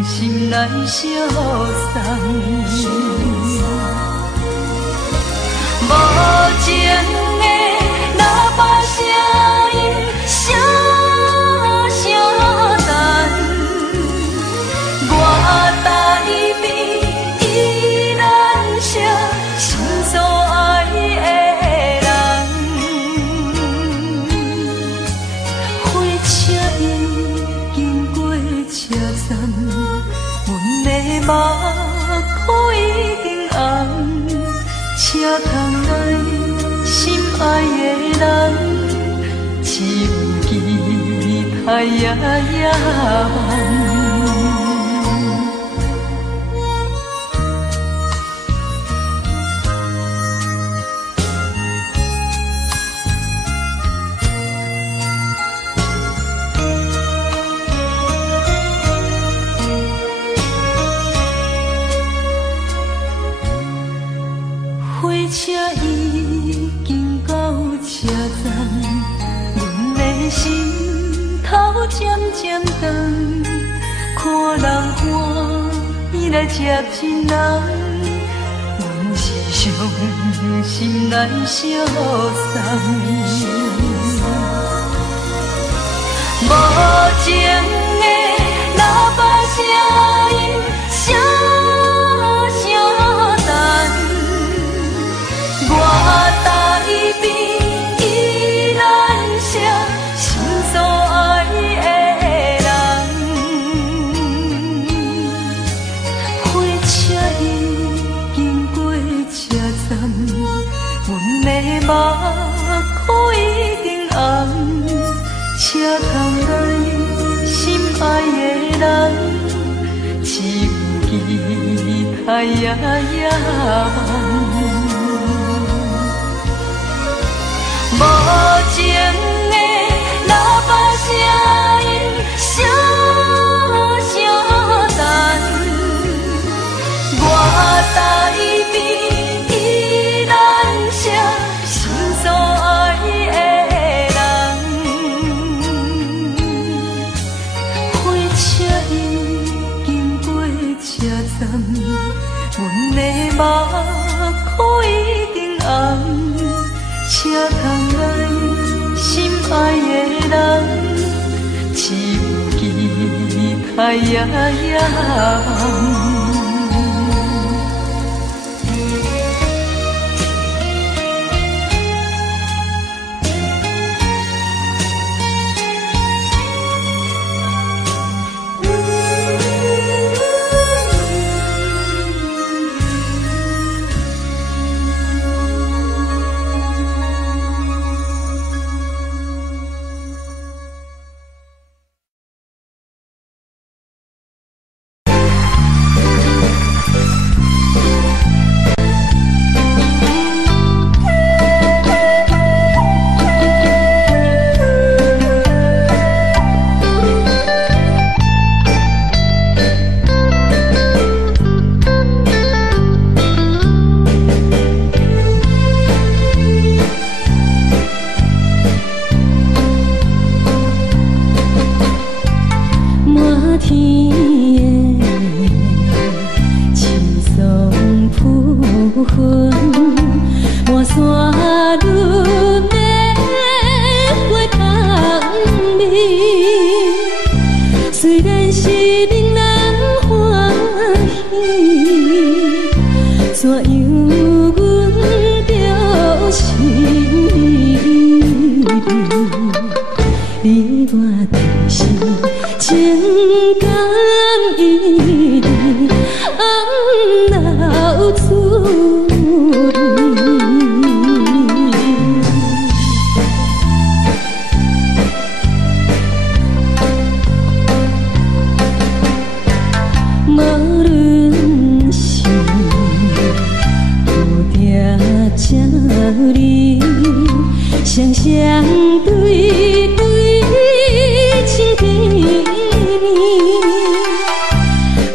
心来相送。无情的喇叭声音，声声淡，我台边依然写心所爱的人。火车已经过车站，阮的目眶已经红。车窗内心爱的人，只有期待夜夜梦。火车已经到车站，阮的心头渐渐长，看人欢喜来接亲人，阮是伤心来相送。无情的喇叭声音，声声淡。我台边依然写心所爱的人，火车已经过车站，阮的目眶已经红，车窗内心爱的人，只有期待夜夜梦。无情的喇叭声音，声声淡，我台边依然写心所爱的人。火车已经过车站，阮的目眶已经红。车窗内心爱的人，只有期待夜夜梦。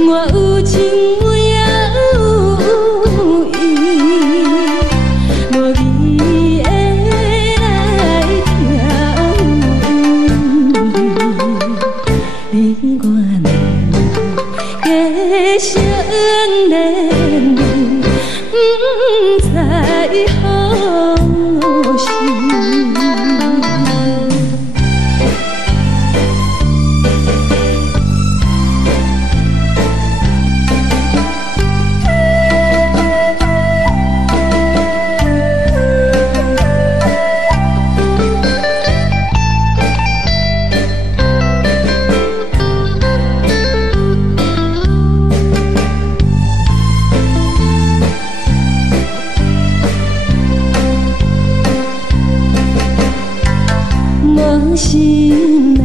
我有情我也有意。你我两个少年，不知何时。心难，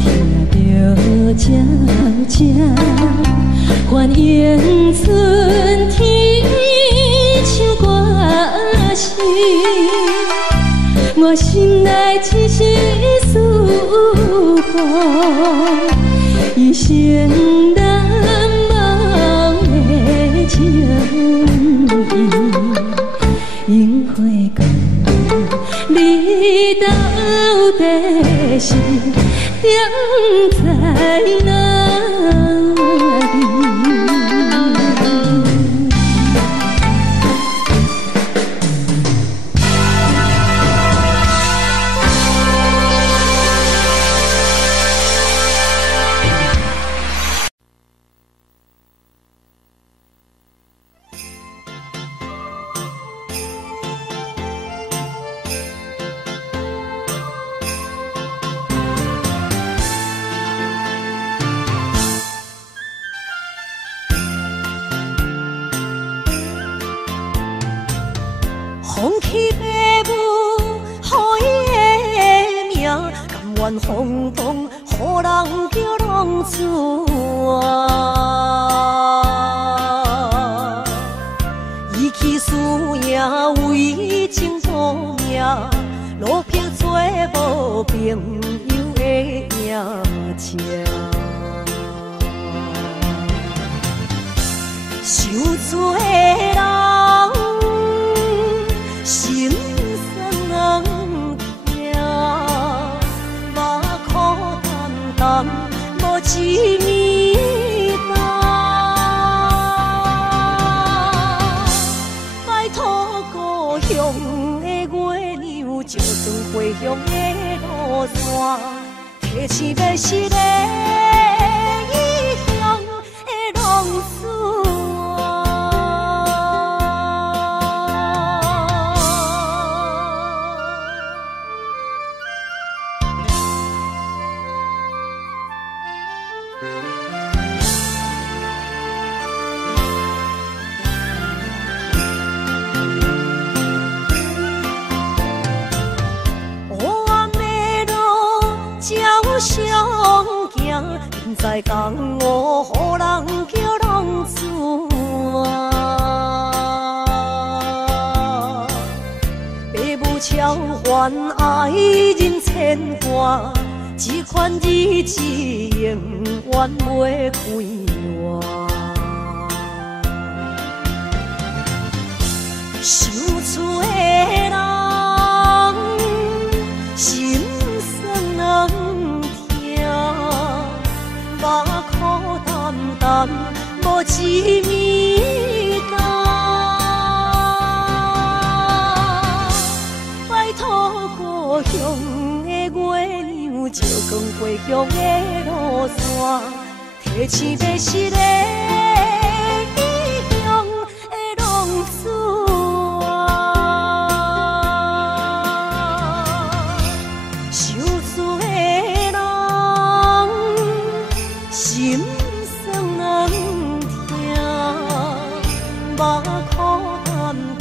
听着悄悄欢迎春天唱歌声，我心内一时思慕，一生难忘的情意，樱花讲。你到底是踮在哪里？风起爸母，予伊的名，甘愿风动，予人叫浪子啊。伊去输赢为情赌命，路撇做无朋友的赢情。受罪的人。心酸人听，目眶淡淡，无一面答。拜托故乡的月亮，照转回乡的路线，提醒要是个异乡的浪子。相行，现在讲我，予人叫浪子啊。爸母超还爱人牵挂，这款日子永远袂快活。受罪的人，心酸人。目眶淡淡，无一面答。拜托故乡的月亮，照光回乡的路线，提醒要是个异乡的浪子啊。受罪的人。心酸人听，目眶淡淡，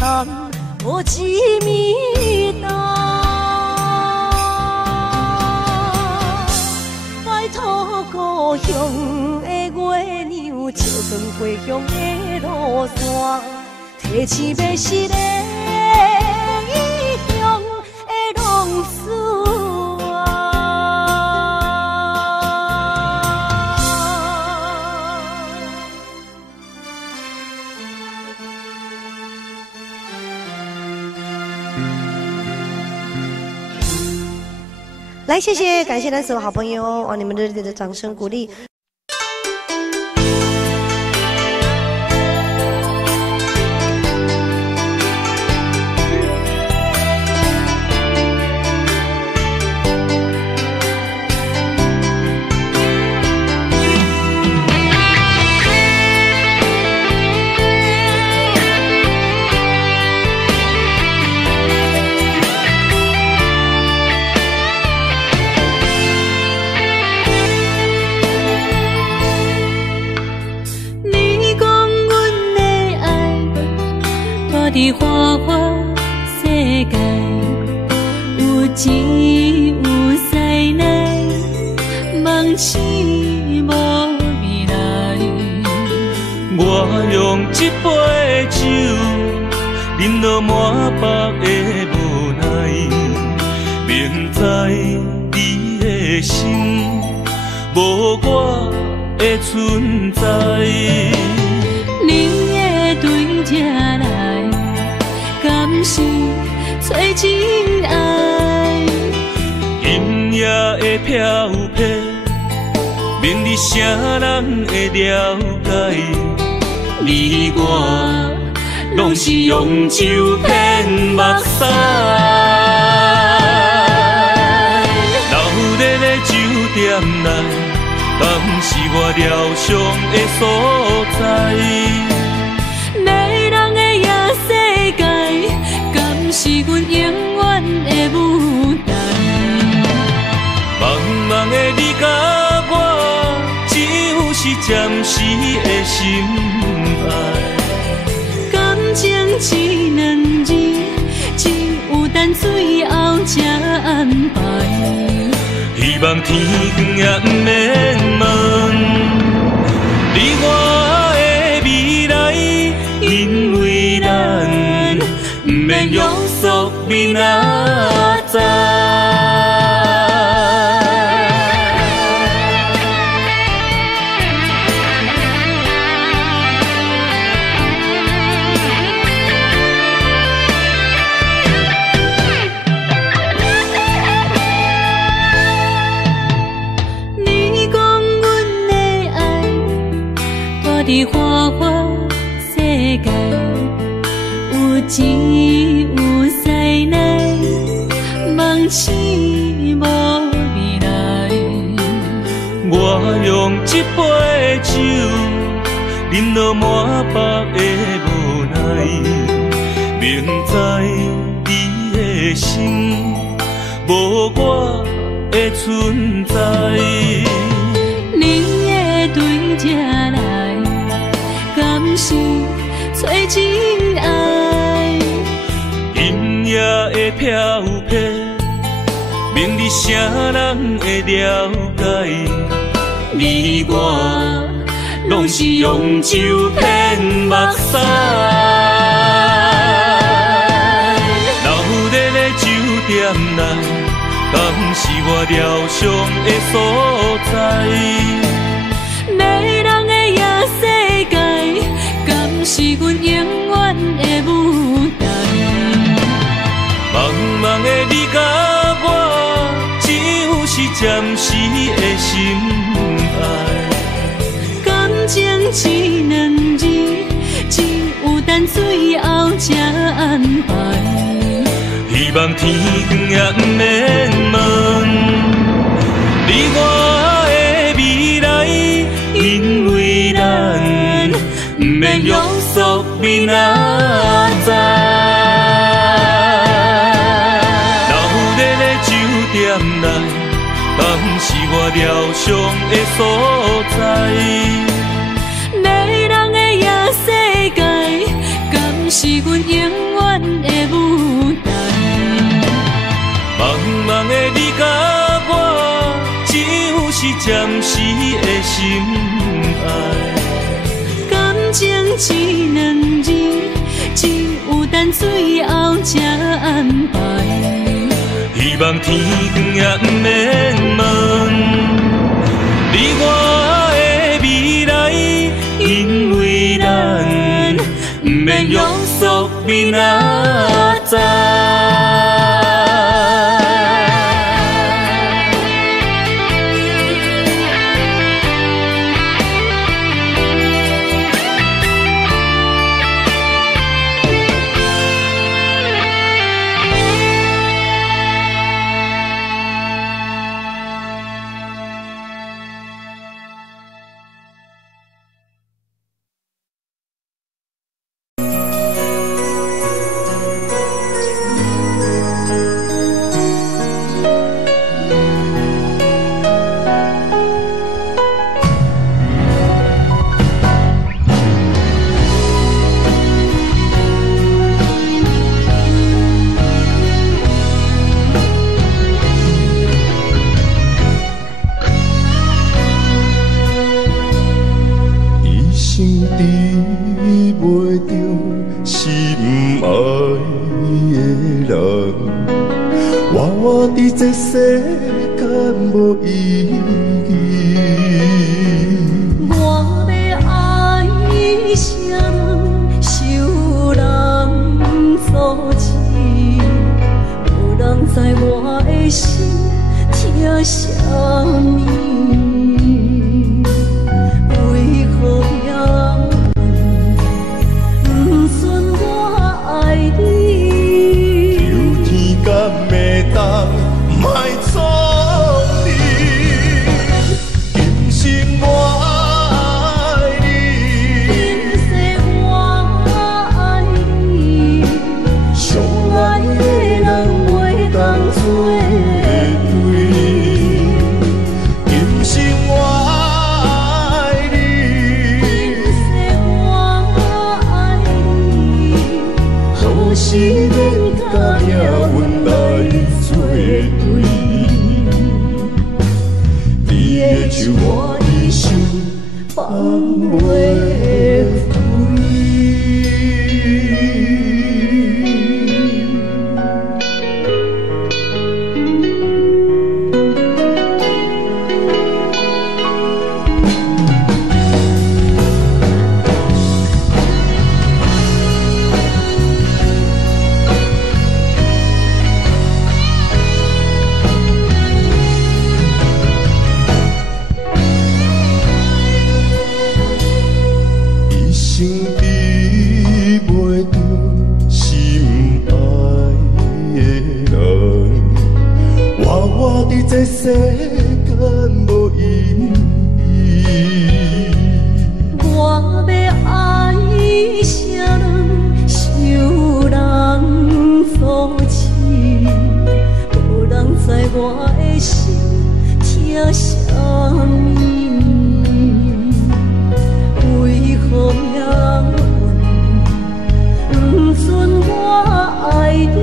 无一面答。拜托故乡的月亮，照光回乡的路线，提醒要是个异乡的浪子啊。来来，谢谢，感谢咱所有好朋友哦，你们热烈的掌声鼓励。伫花花世界，有钱有势来，梦醒无未来。我用一杯酒，饮落满腹的无奈，明知你的心无我的存在。你的对这来。敢是找真爱？今夜的飘泊，明日谁人会了解？你我拢是用酒骗目屎，流热的酒店内，敢是我疗伤的所在？是阮永远的舞台。茫茫的你甲我，只有是暂时的心爱。感情只两字，只有等最后才安排。希望天光也不免问，你我的未来，因为咱不免约束明仔载。你讲阮的爱，住伫花花世界，有钱有势来，梦醒无未来。我用一杯酒，饮落满腹的无奈，明知你的心无我的存在。你的对这来，敢是找真爱？今夜的飘泊，明日谁人会了解？你我拢是用酒骗目屎，流热的酒店内，敢是我疗伤的所在？迷人的夜世界，敢是阮永远的舞台？茫茫的你甲我，只有是暂时的心爱。感情只两字，只有等最后才安排。希望天光也不免问，你我的未来，因为咱不免约束明仔载。流热的酒店内，敢是我疗伤的所在？迷人的夜世界，敢是阮永远的舞台？茫茫的你甲我，只有是暂时的心爱。感情只两字，只有等最后才安排。希望天光也不免问，你我的未来，因为咱不免约束明仔载。意义。我要爱啥人，受人阻止，无人知我的心疼啥物。为何命运不准我爱你？求天甲袂当莫错你，今生我爱你，今世我爱你，相爱的人袂当做对。今生我爱你，今世我爱你，好时免甲命运来作对。你的手我一生放袂开。一生比袂着心爱的人，活伫这世间无意义。我要爱啥人，受人阻止，无人知我的心疼啥物。为何命运不准我爱你？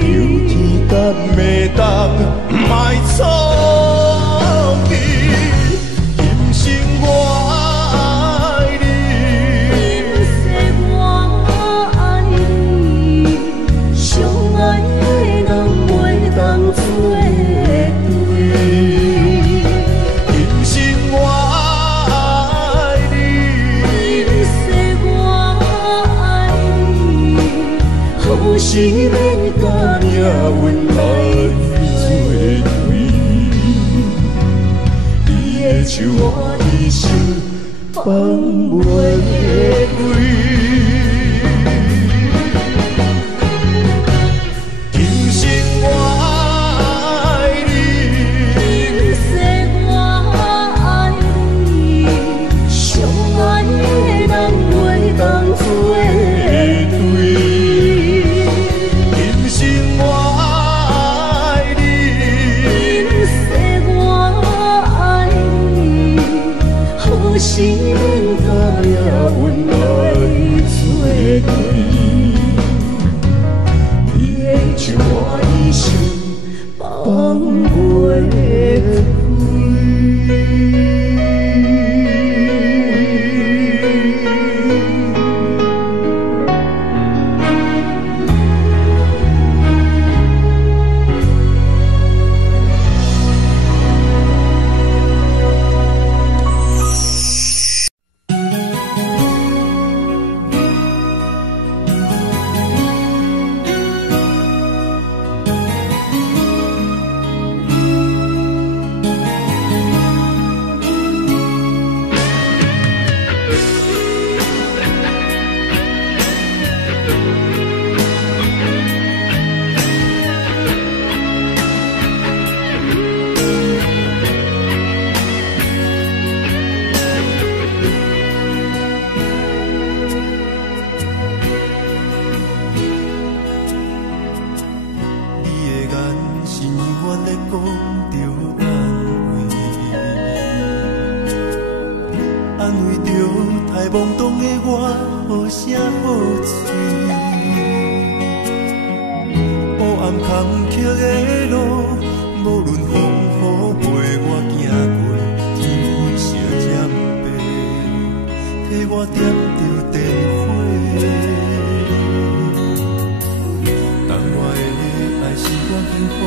求天甲袂当莫错意，今生我爱你，今世我爱你，相爱的人袂当做对。今生我爱你，今世我爱你，好时免甲命运来作对。你的手我一生放袂开。今生我爱你，今世我爱你，相爱的人袂当做对。今生我爱你，今世我爱你，好时免甲命运来作对。你的手我一生放袂当我的爱是我幸福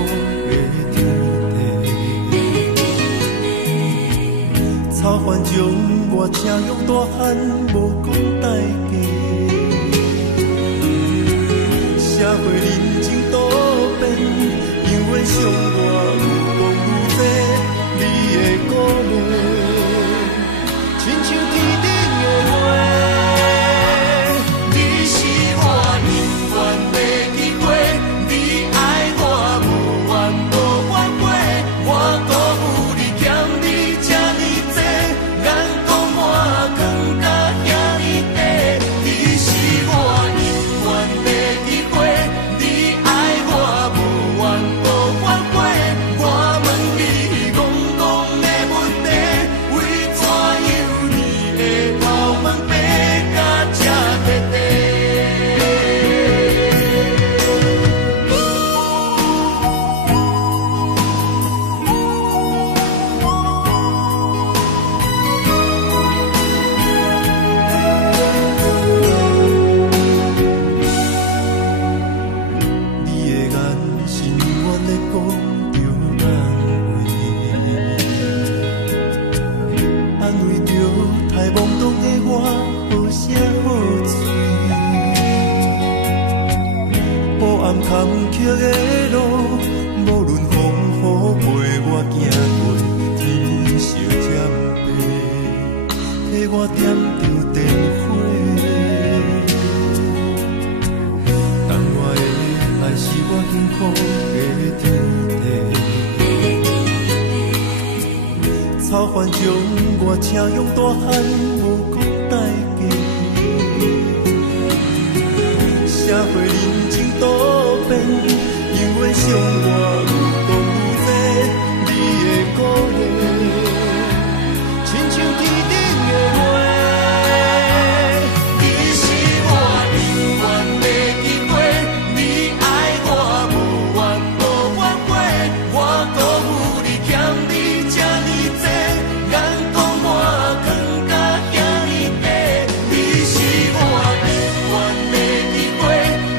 的天地。草原将我请养大汉，无讲代价。社会人情多变，因为伤我有讲有多，你的鼓励，亲像天顶的花。你是我永远的机会，你爱我无怨无反悔，我辜负你欠你这呢多，眼光满光甲遐呢短。你是我永远的机会，你爱我无怨无反悔，我问你戆戆的问题，为怎样你的头毛白甲这彻底？你的眼是永远在讲着安慰着太懵懂的我，好声好嘴。黑暗坎坷的路，无论风雨陪我行过，天阮相欠白，替我点着灯火。当我的爱是我幸福的天地，草原将我请养大汉，无讲代价。社会人情多变，因为伤我有讲有多，你的鼓励，亲像天顶的花。你是我永远的机会，你爱我无怨无反悔，我辜负你欠你这呢多，眼光满光甲遐呢短。你是我永远的机会，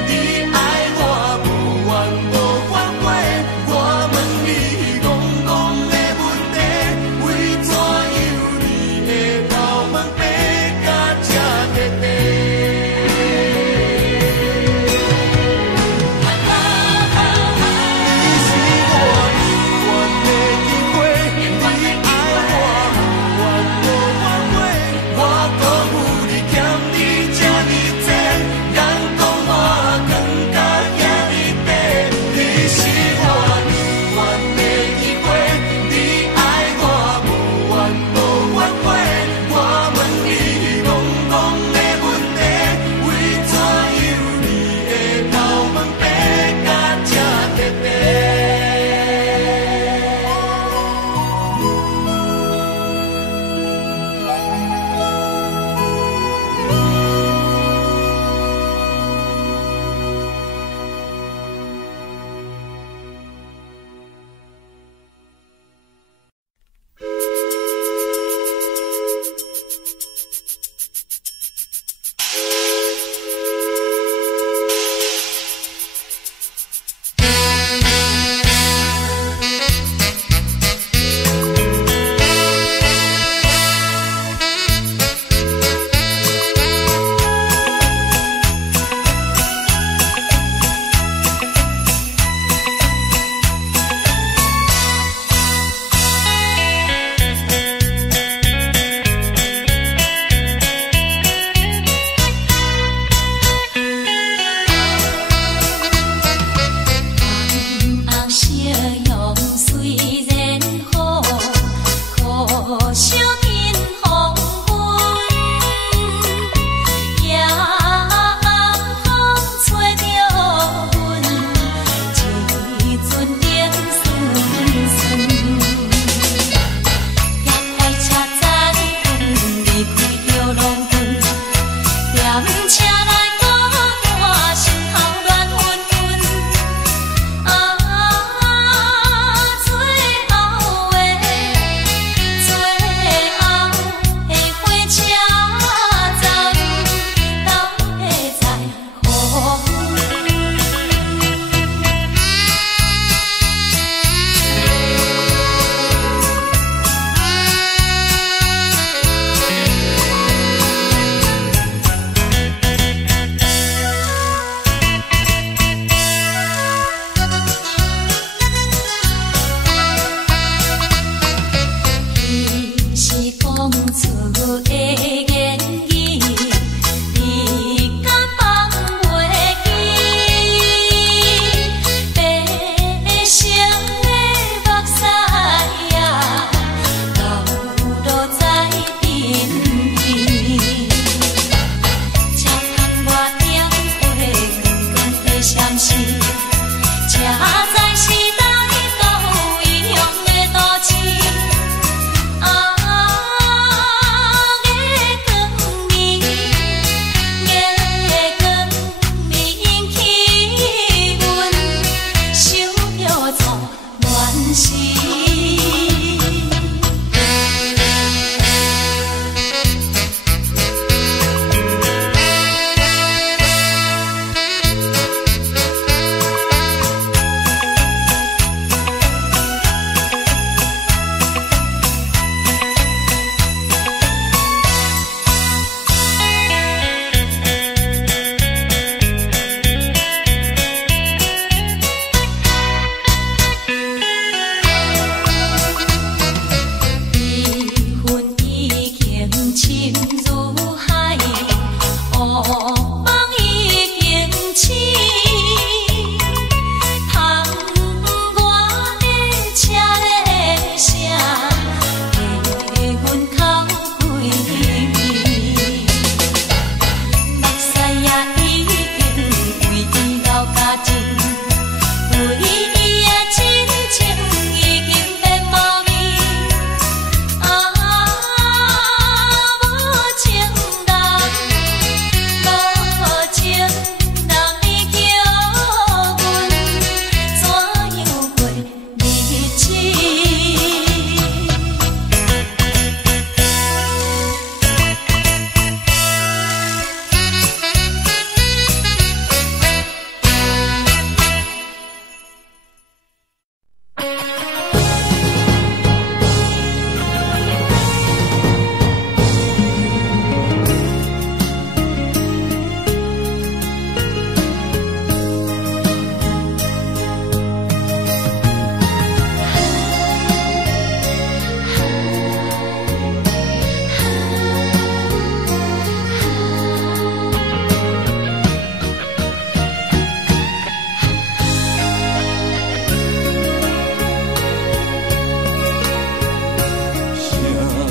你爱我无怨无反悔，我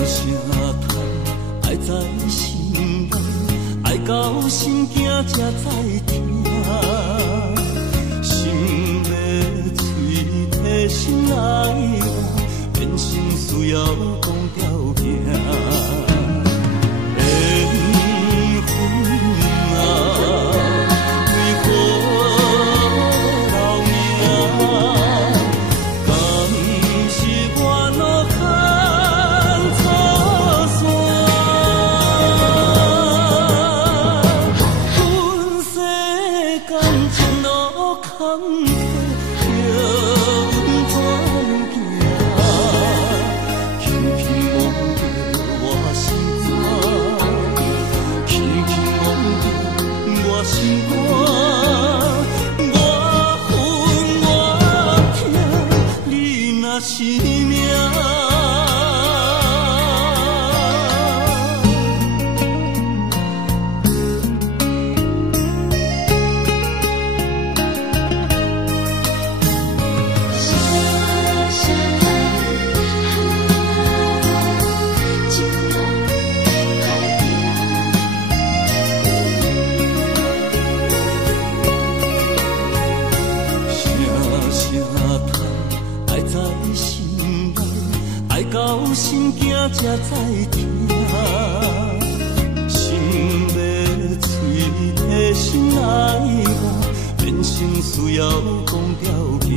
声叹，爱在心内，爱到心惊才知听。心要嘴替心爱我，变成需要讲条件。缘分啊！ 是命。到心惊才知听，心要嘴替心爱我，变成需要讲条件。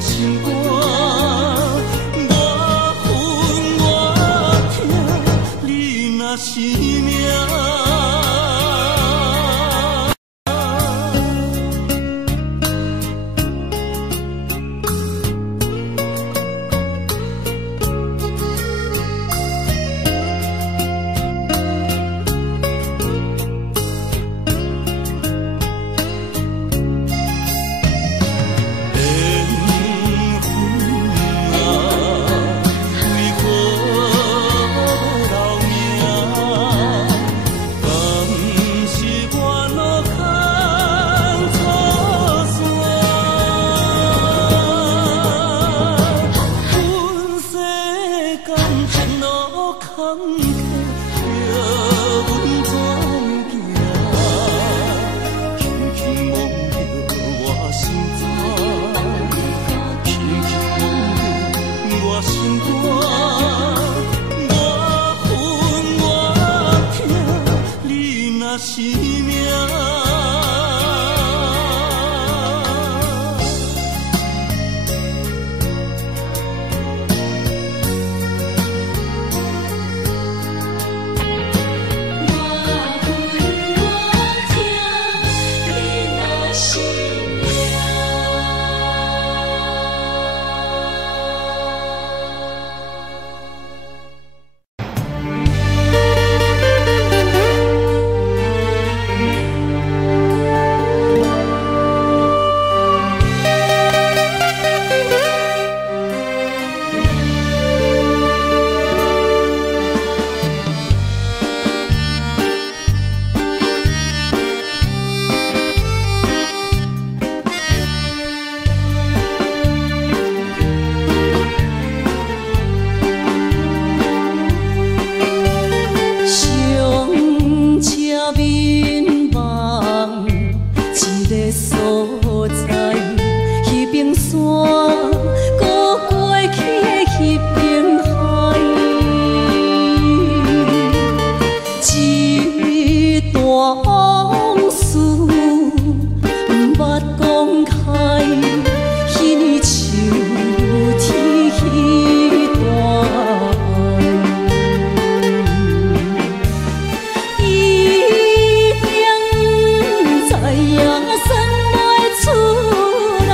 心肝，我恨我痛，你若是命。 是命。太阳升袂出来，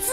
早。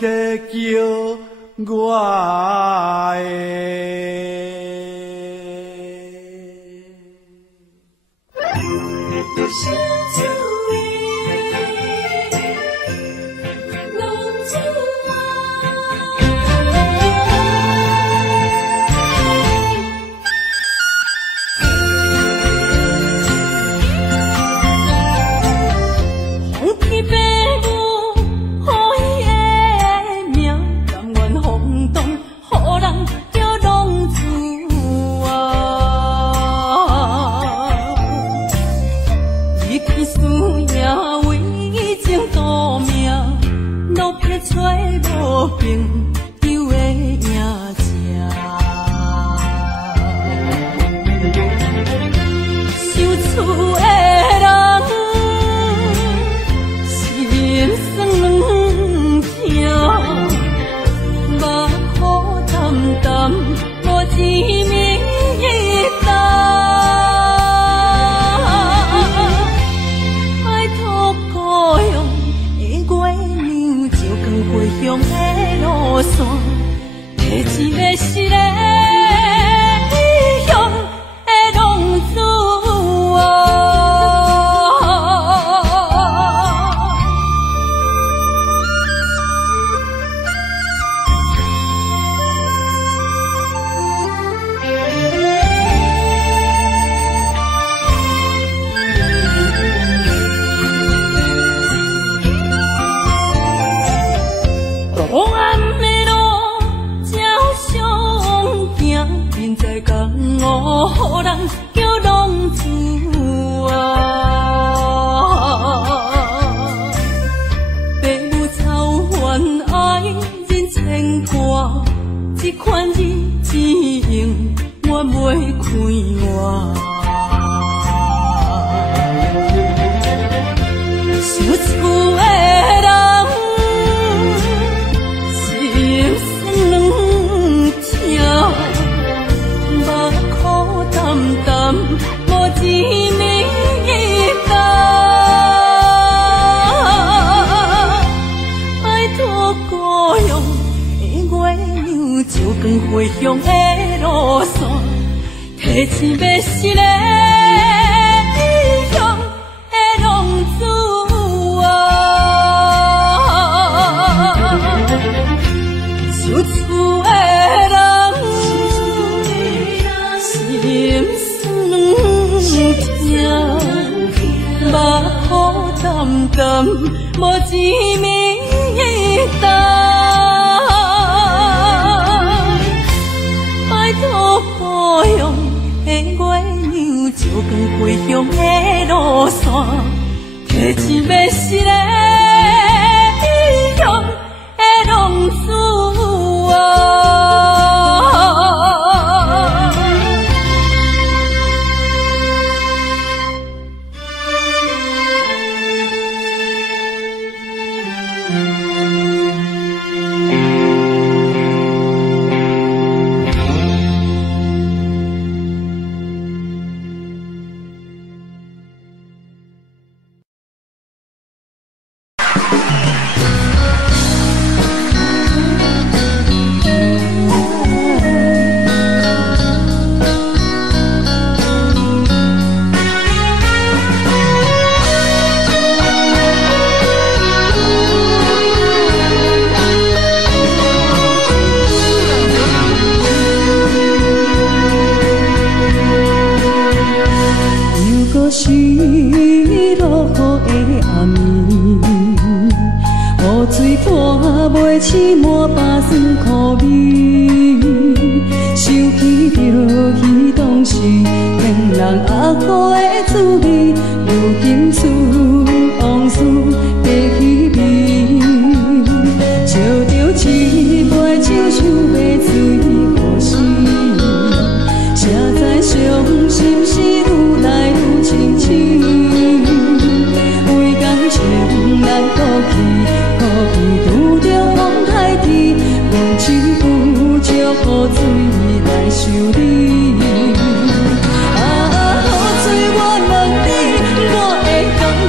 在叫我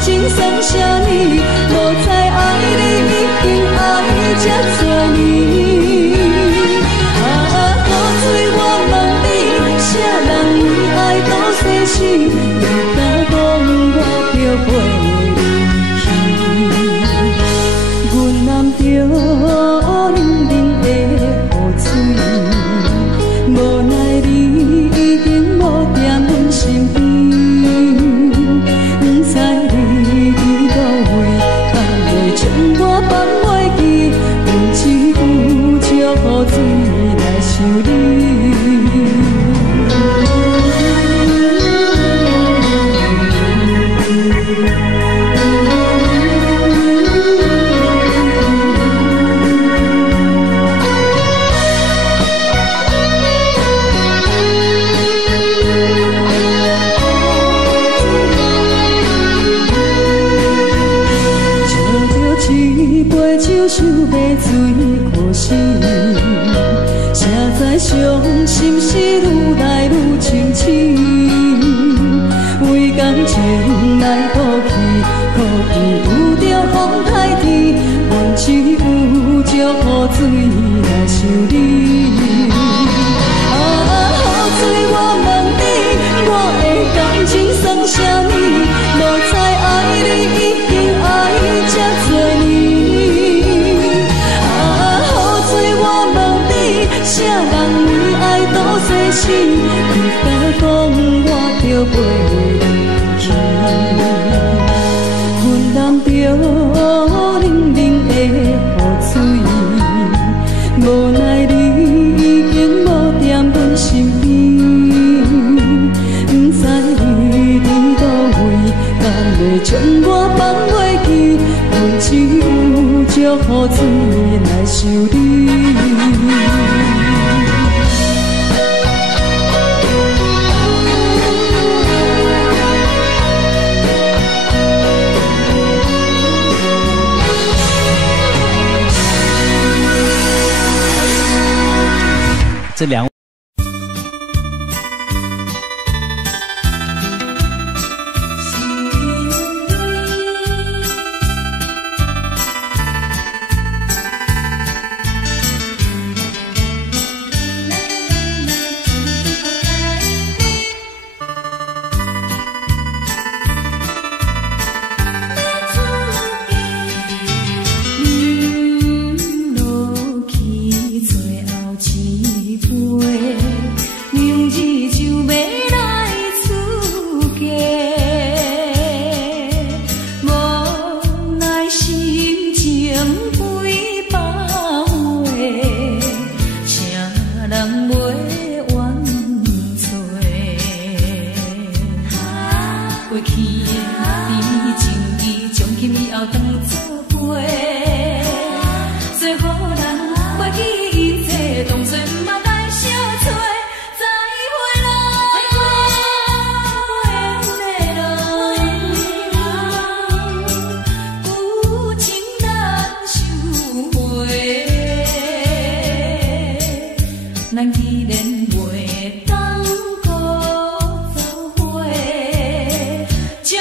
情剩下你，无再爱你，已经爱这多。水可惜，谁知伤心事愈来愈深深，为感情来赌气，可有着风台天，阮只有祝雨水来想你。雨水，我问你，我的感情算啥物？无知爱你已经爱这多年。雨水，我问你，啥人为爱赌生死？你敢讲我着袂离去？阮淋着冷冷的雨水，无奈你已经无踮阮身边。将我放袂记，阮只有祝雨水来想你。这两。一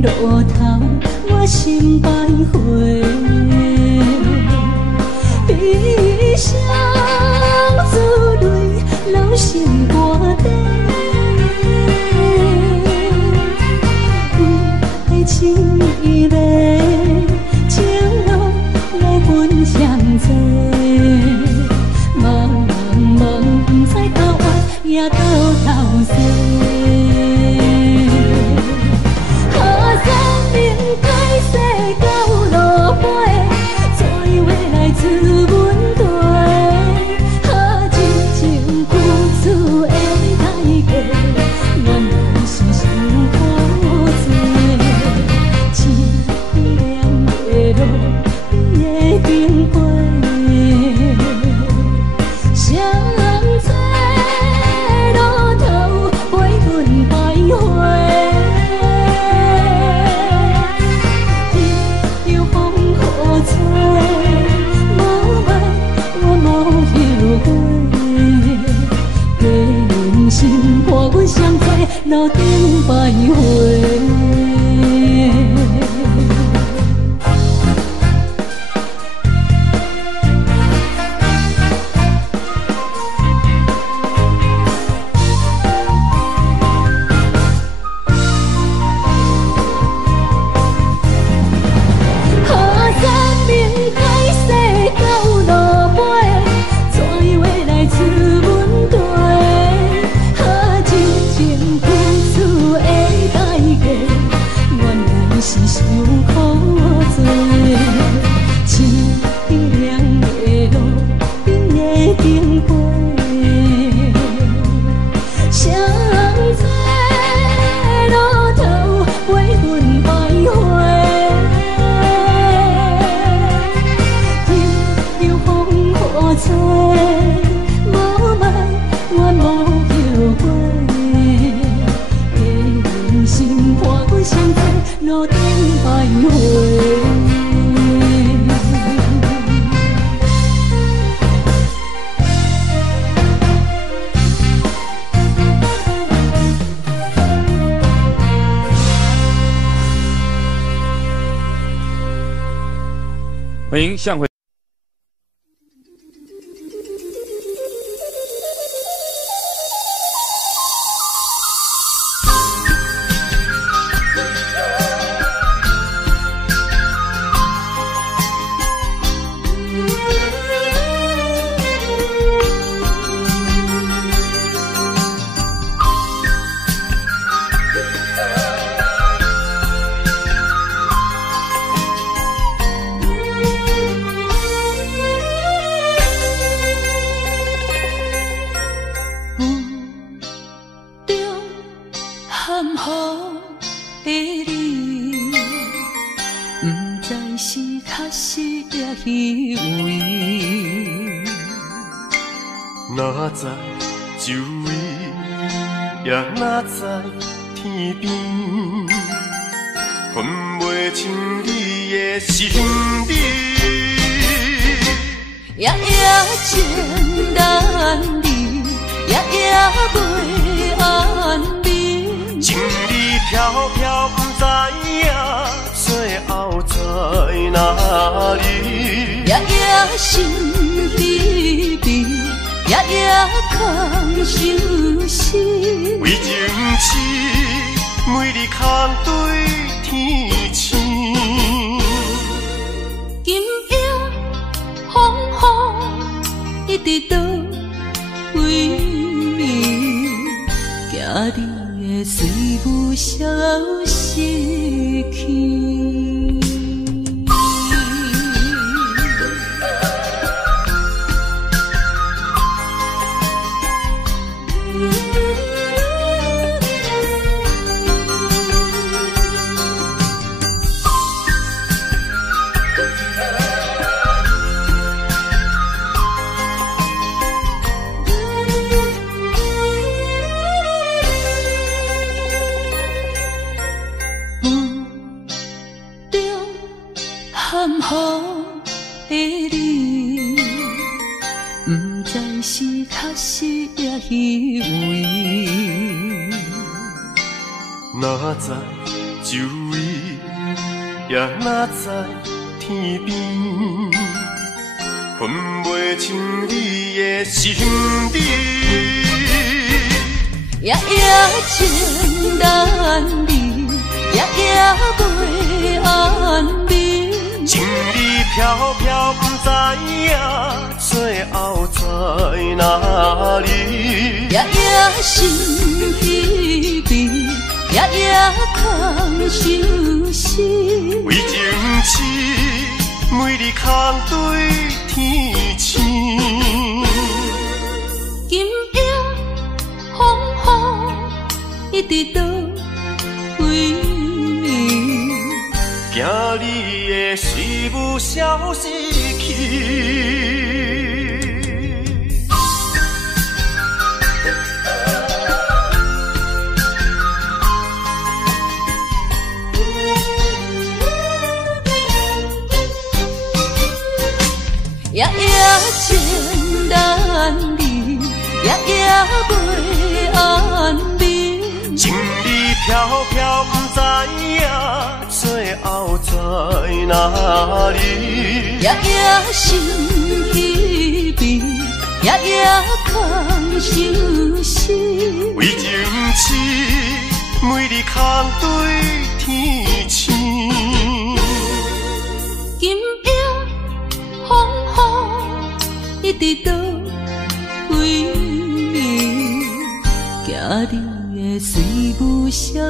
路头，我心徘徊，悲伤珠泪流成歌底，为爱情依恋，情路来分相济，茫茫不知到弯也到头西。路顶徘徊。欢迎向回。哪知周围，也哪知天边，分袂清你的心理。夜夜情难离，夜夜袂安眠。情意飘飘，不知影最后在哪里。夜夜心离别。夜夜空相思，为情痴，每日空对天星。今夜风雨一直倒位，惊你的随舞消失去。含糊的你，不知是确实也虚伪。哪知周围也哪知天边，分袂清你的心理。夜夜情难离，夜夜袂安眠。情意飘飘，不知影最后在哪里。夜夜心稀微，夜夜空相思。为情痴，每日空对天星。今夜风雨一直到为你，惊你的随舞消失去。夜夜情难离，夜夜袂安眠。情意飘飘，不知影最后在哪里。夜夜心稀微，夜夜空相思。为情痴，每日空对天星。今夜风雨一直到为你，惊你的随舞消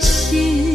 失。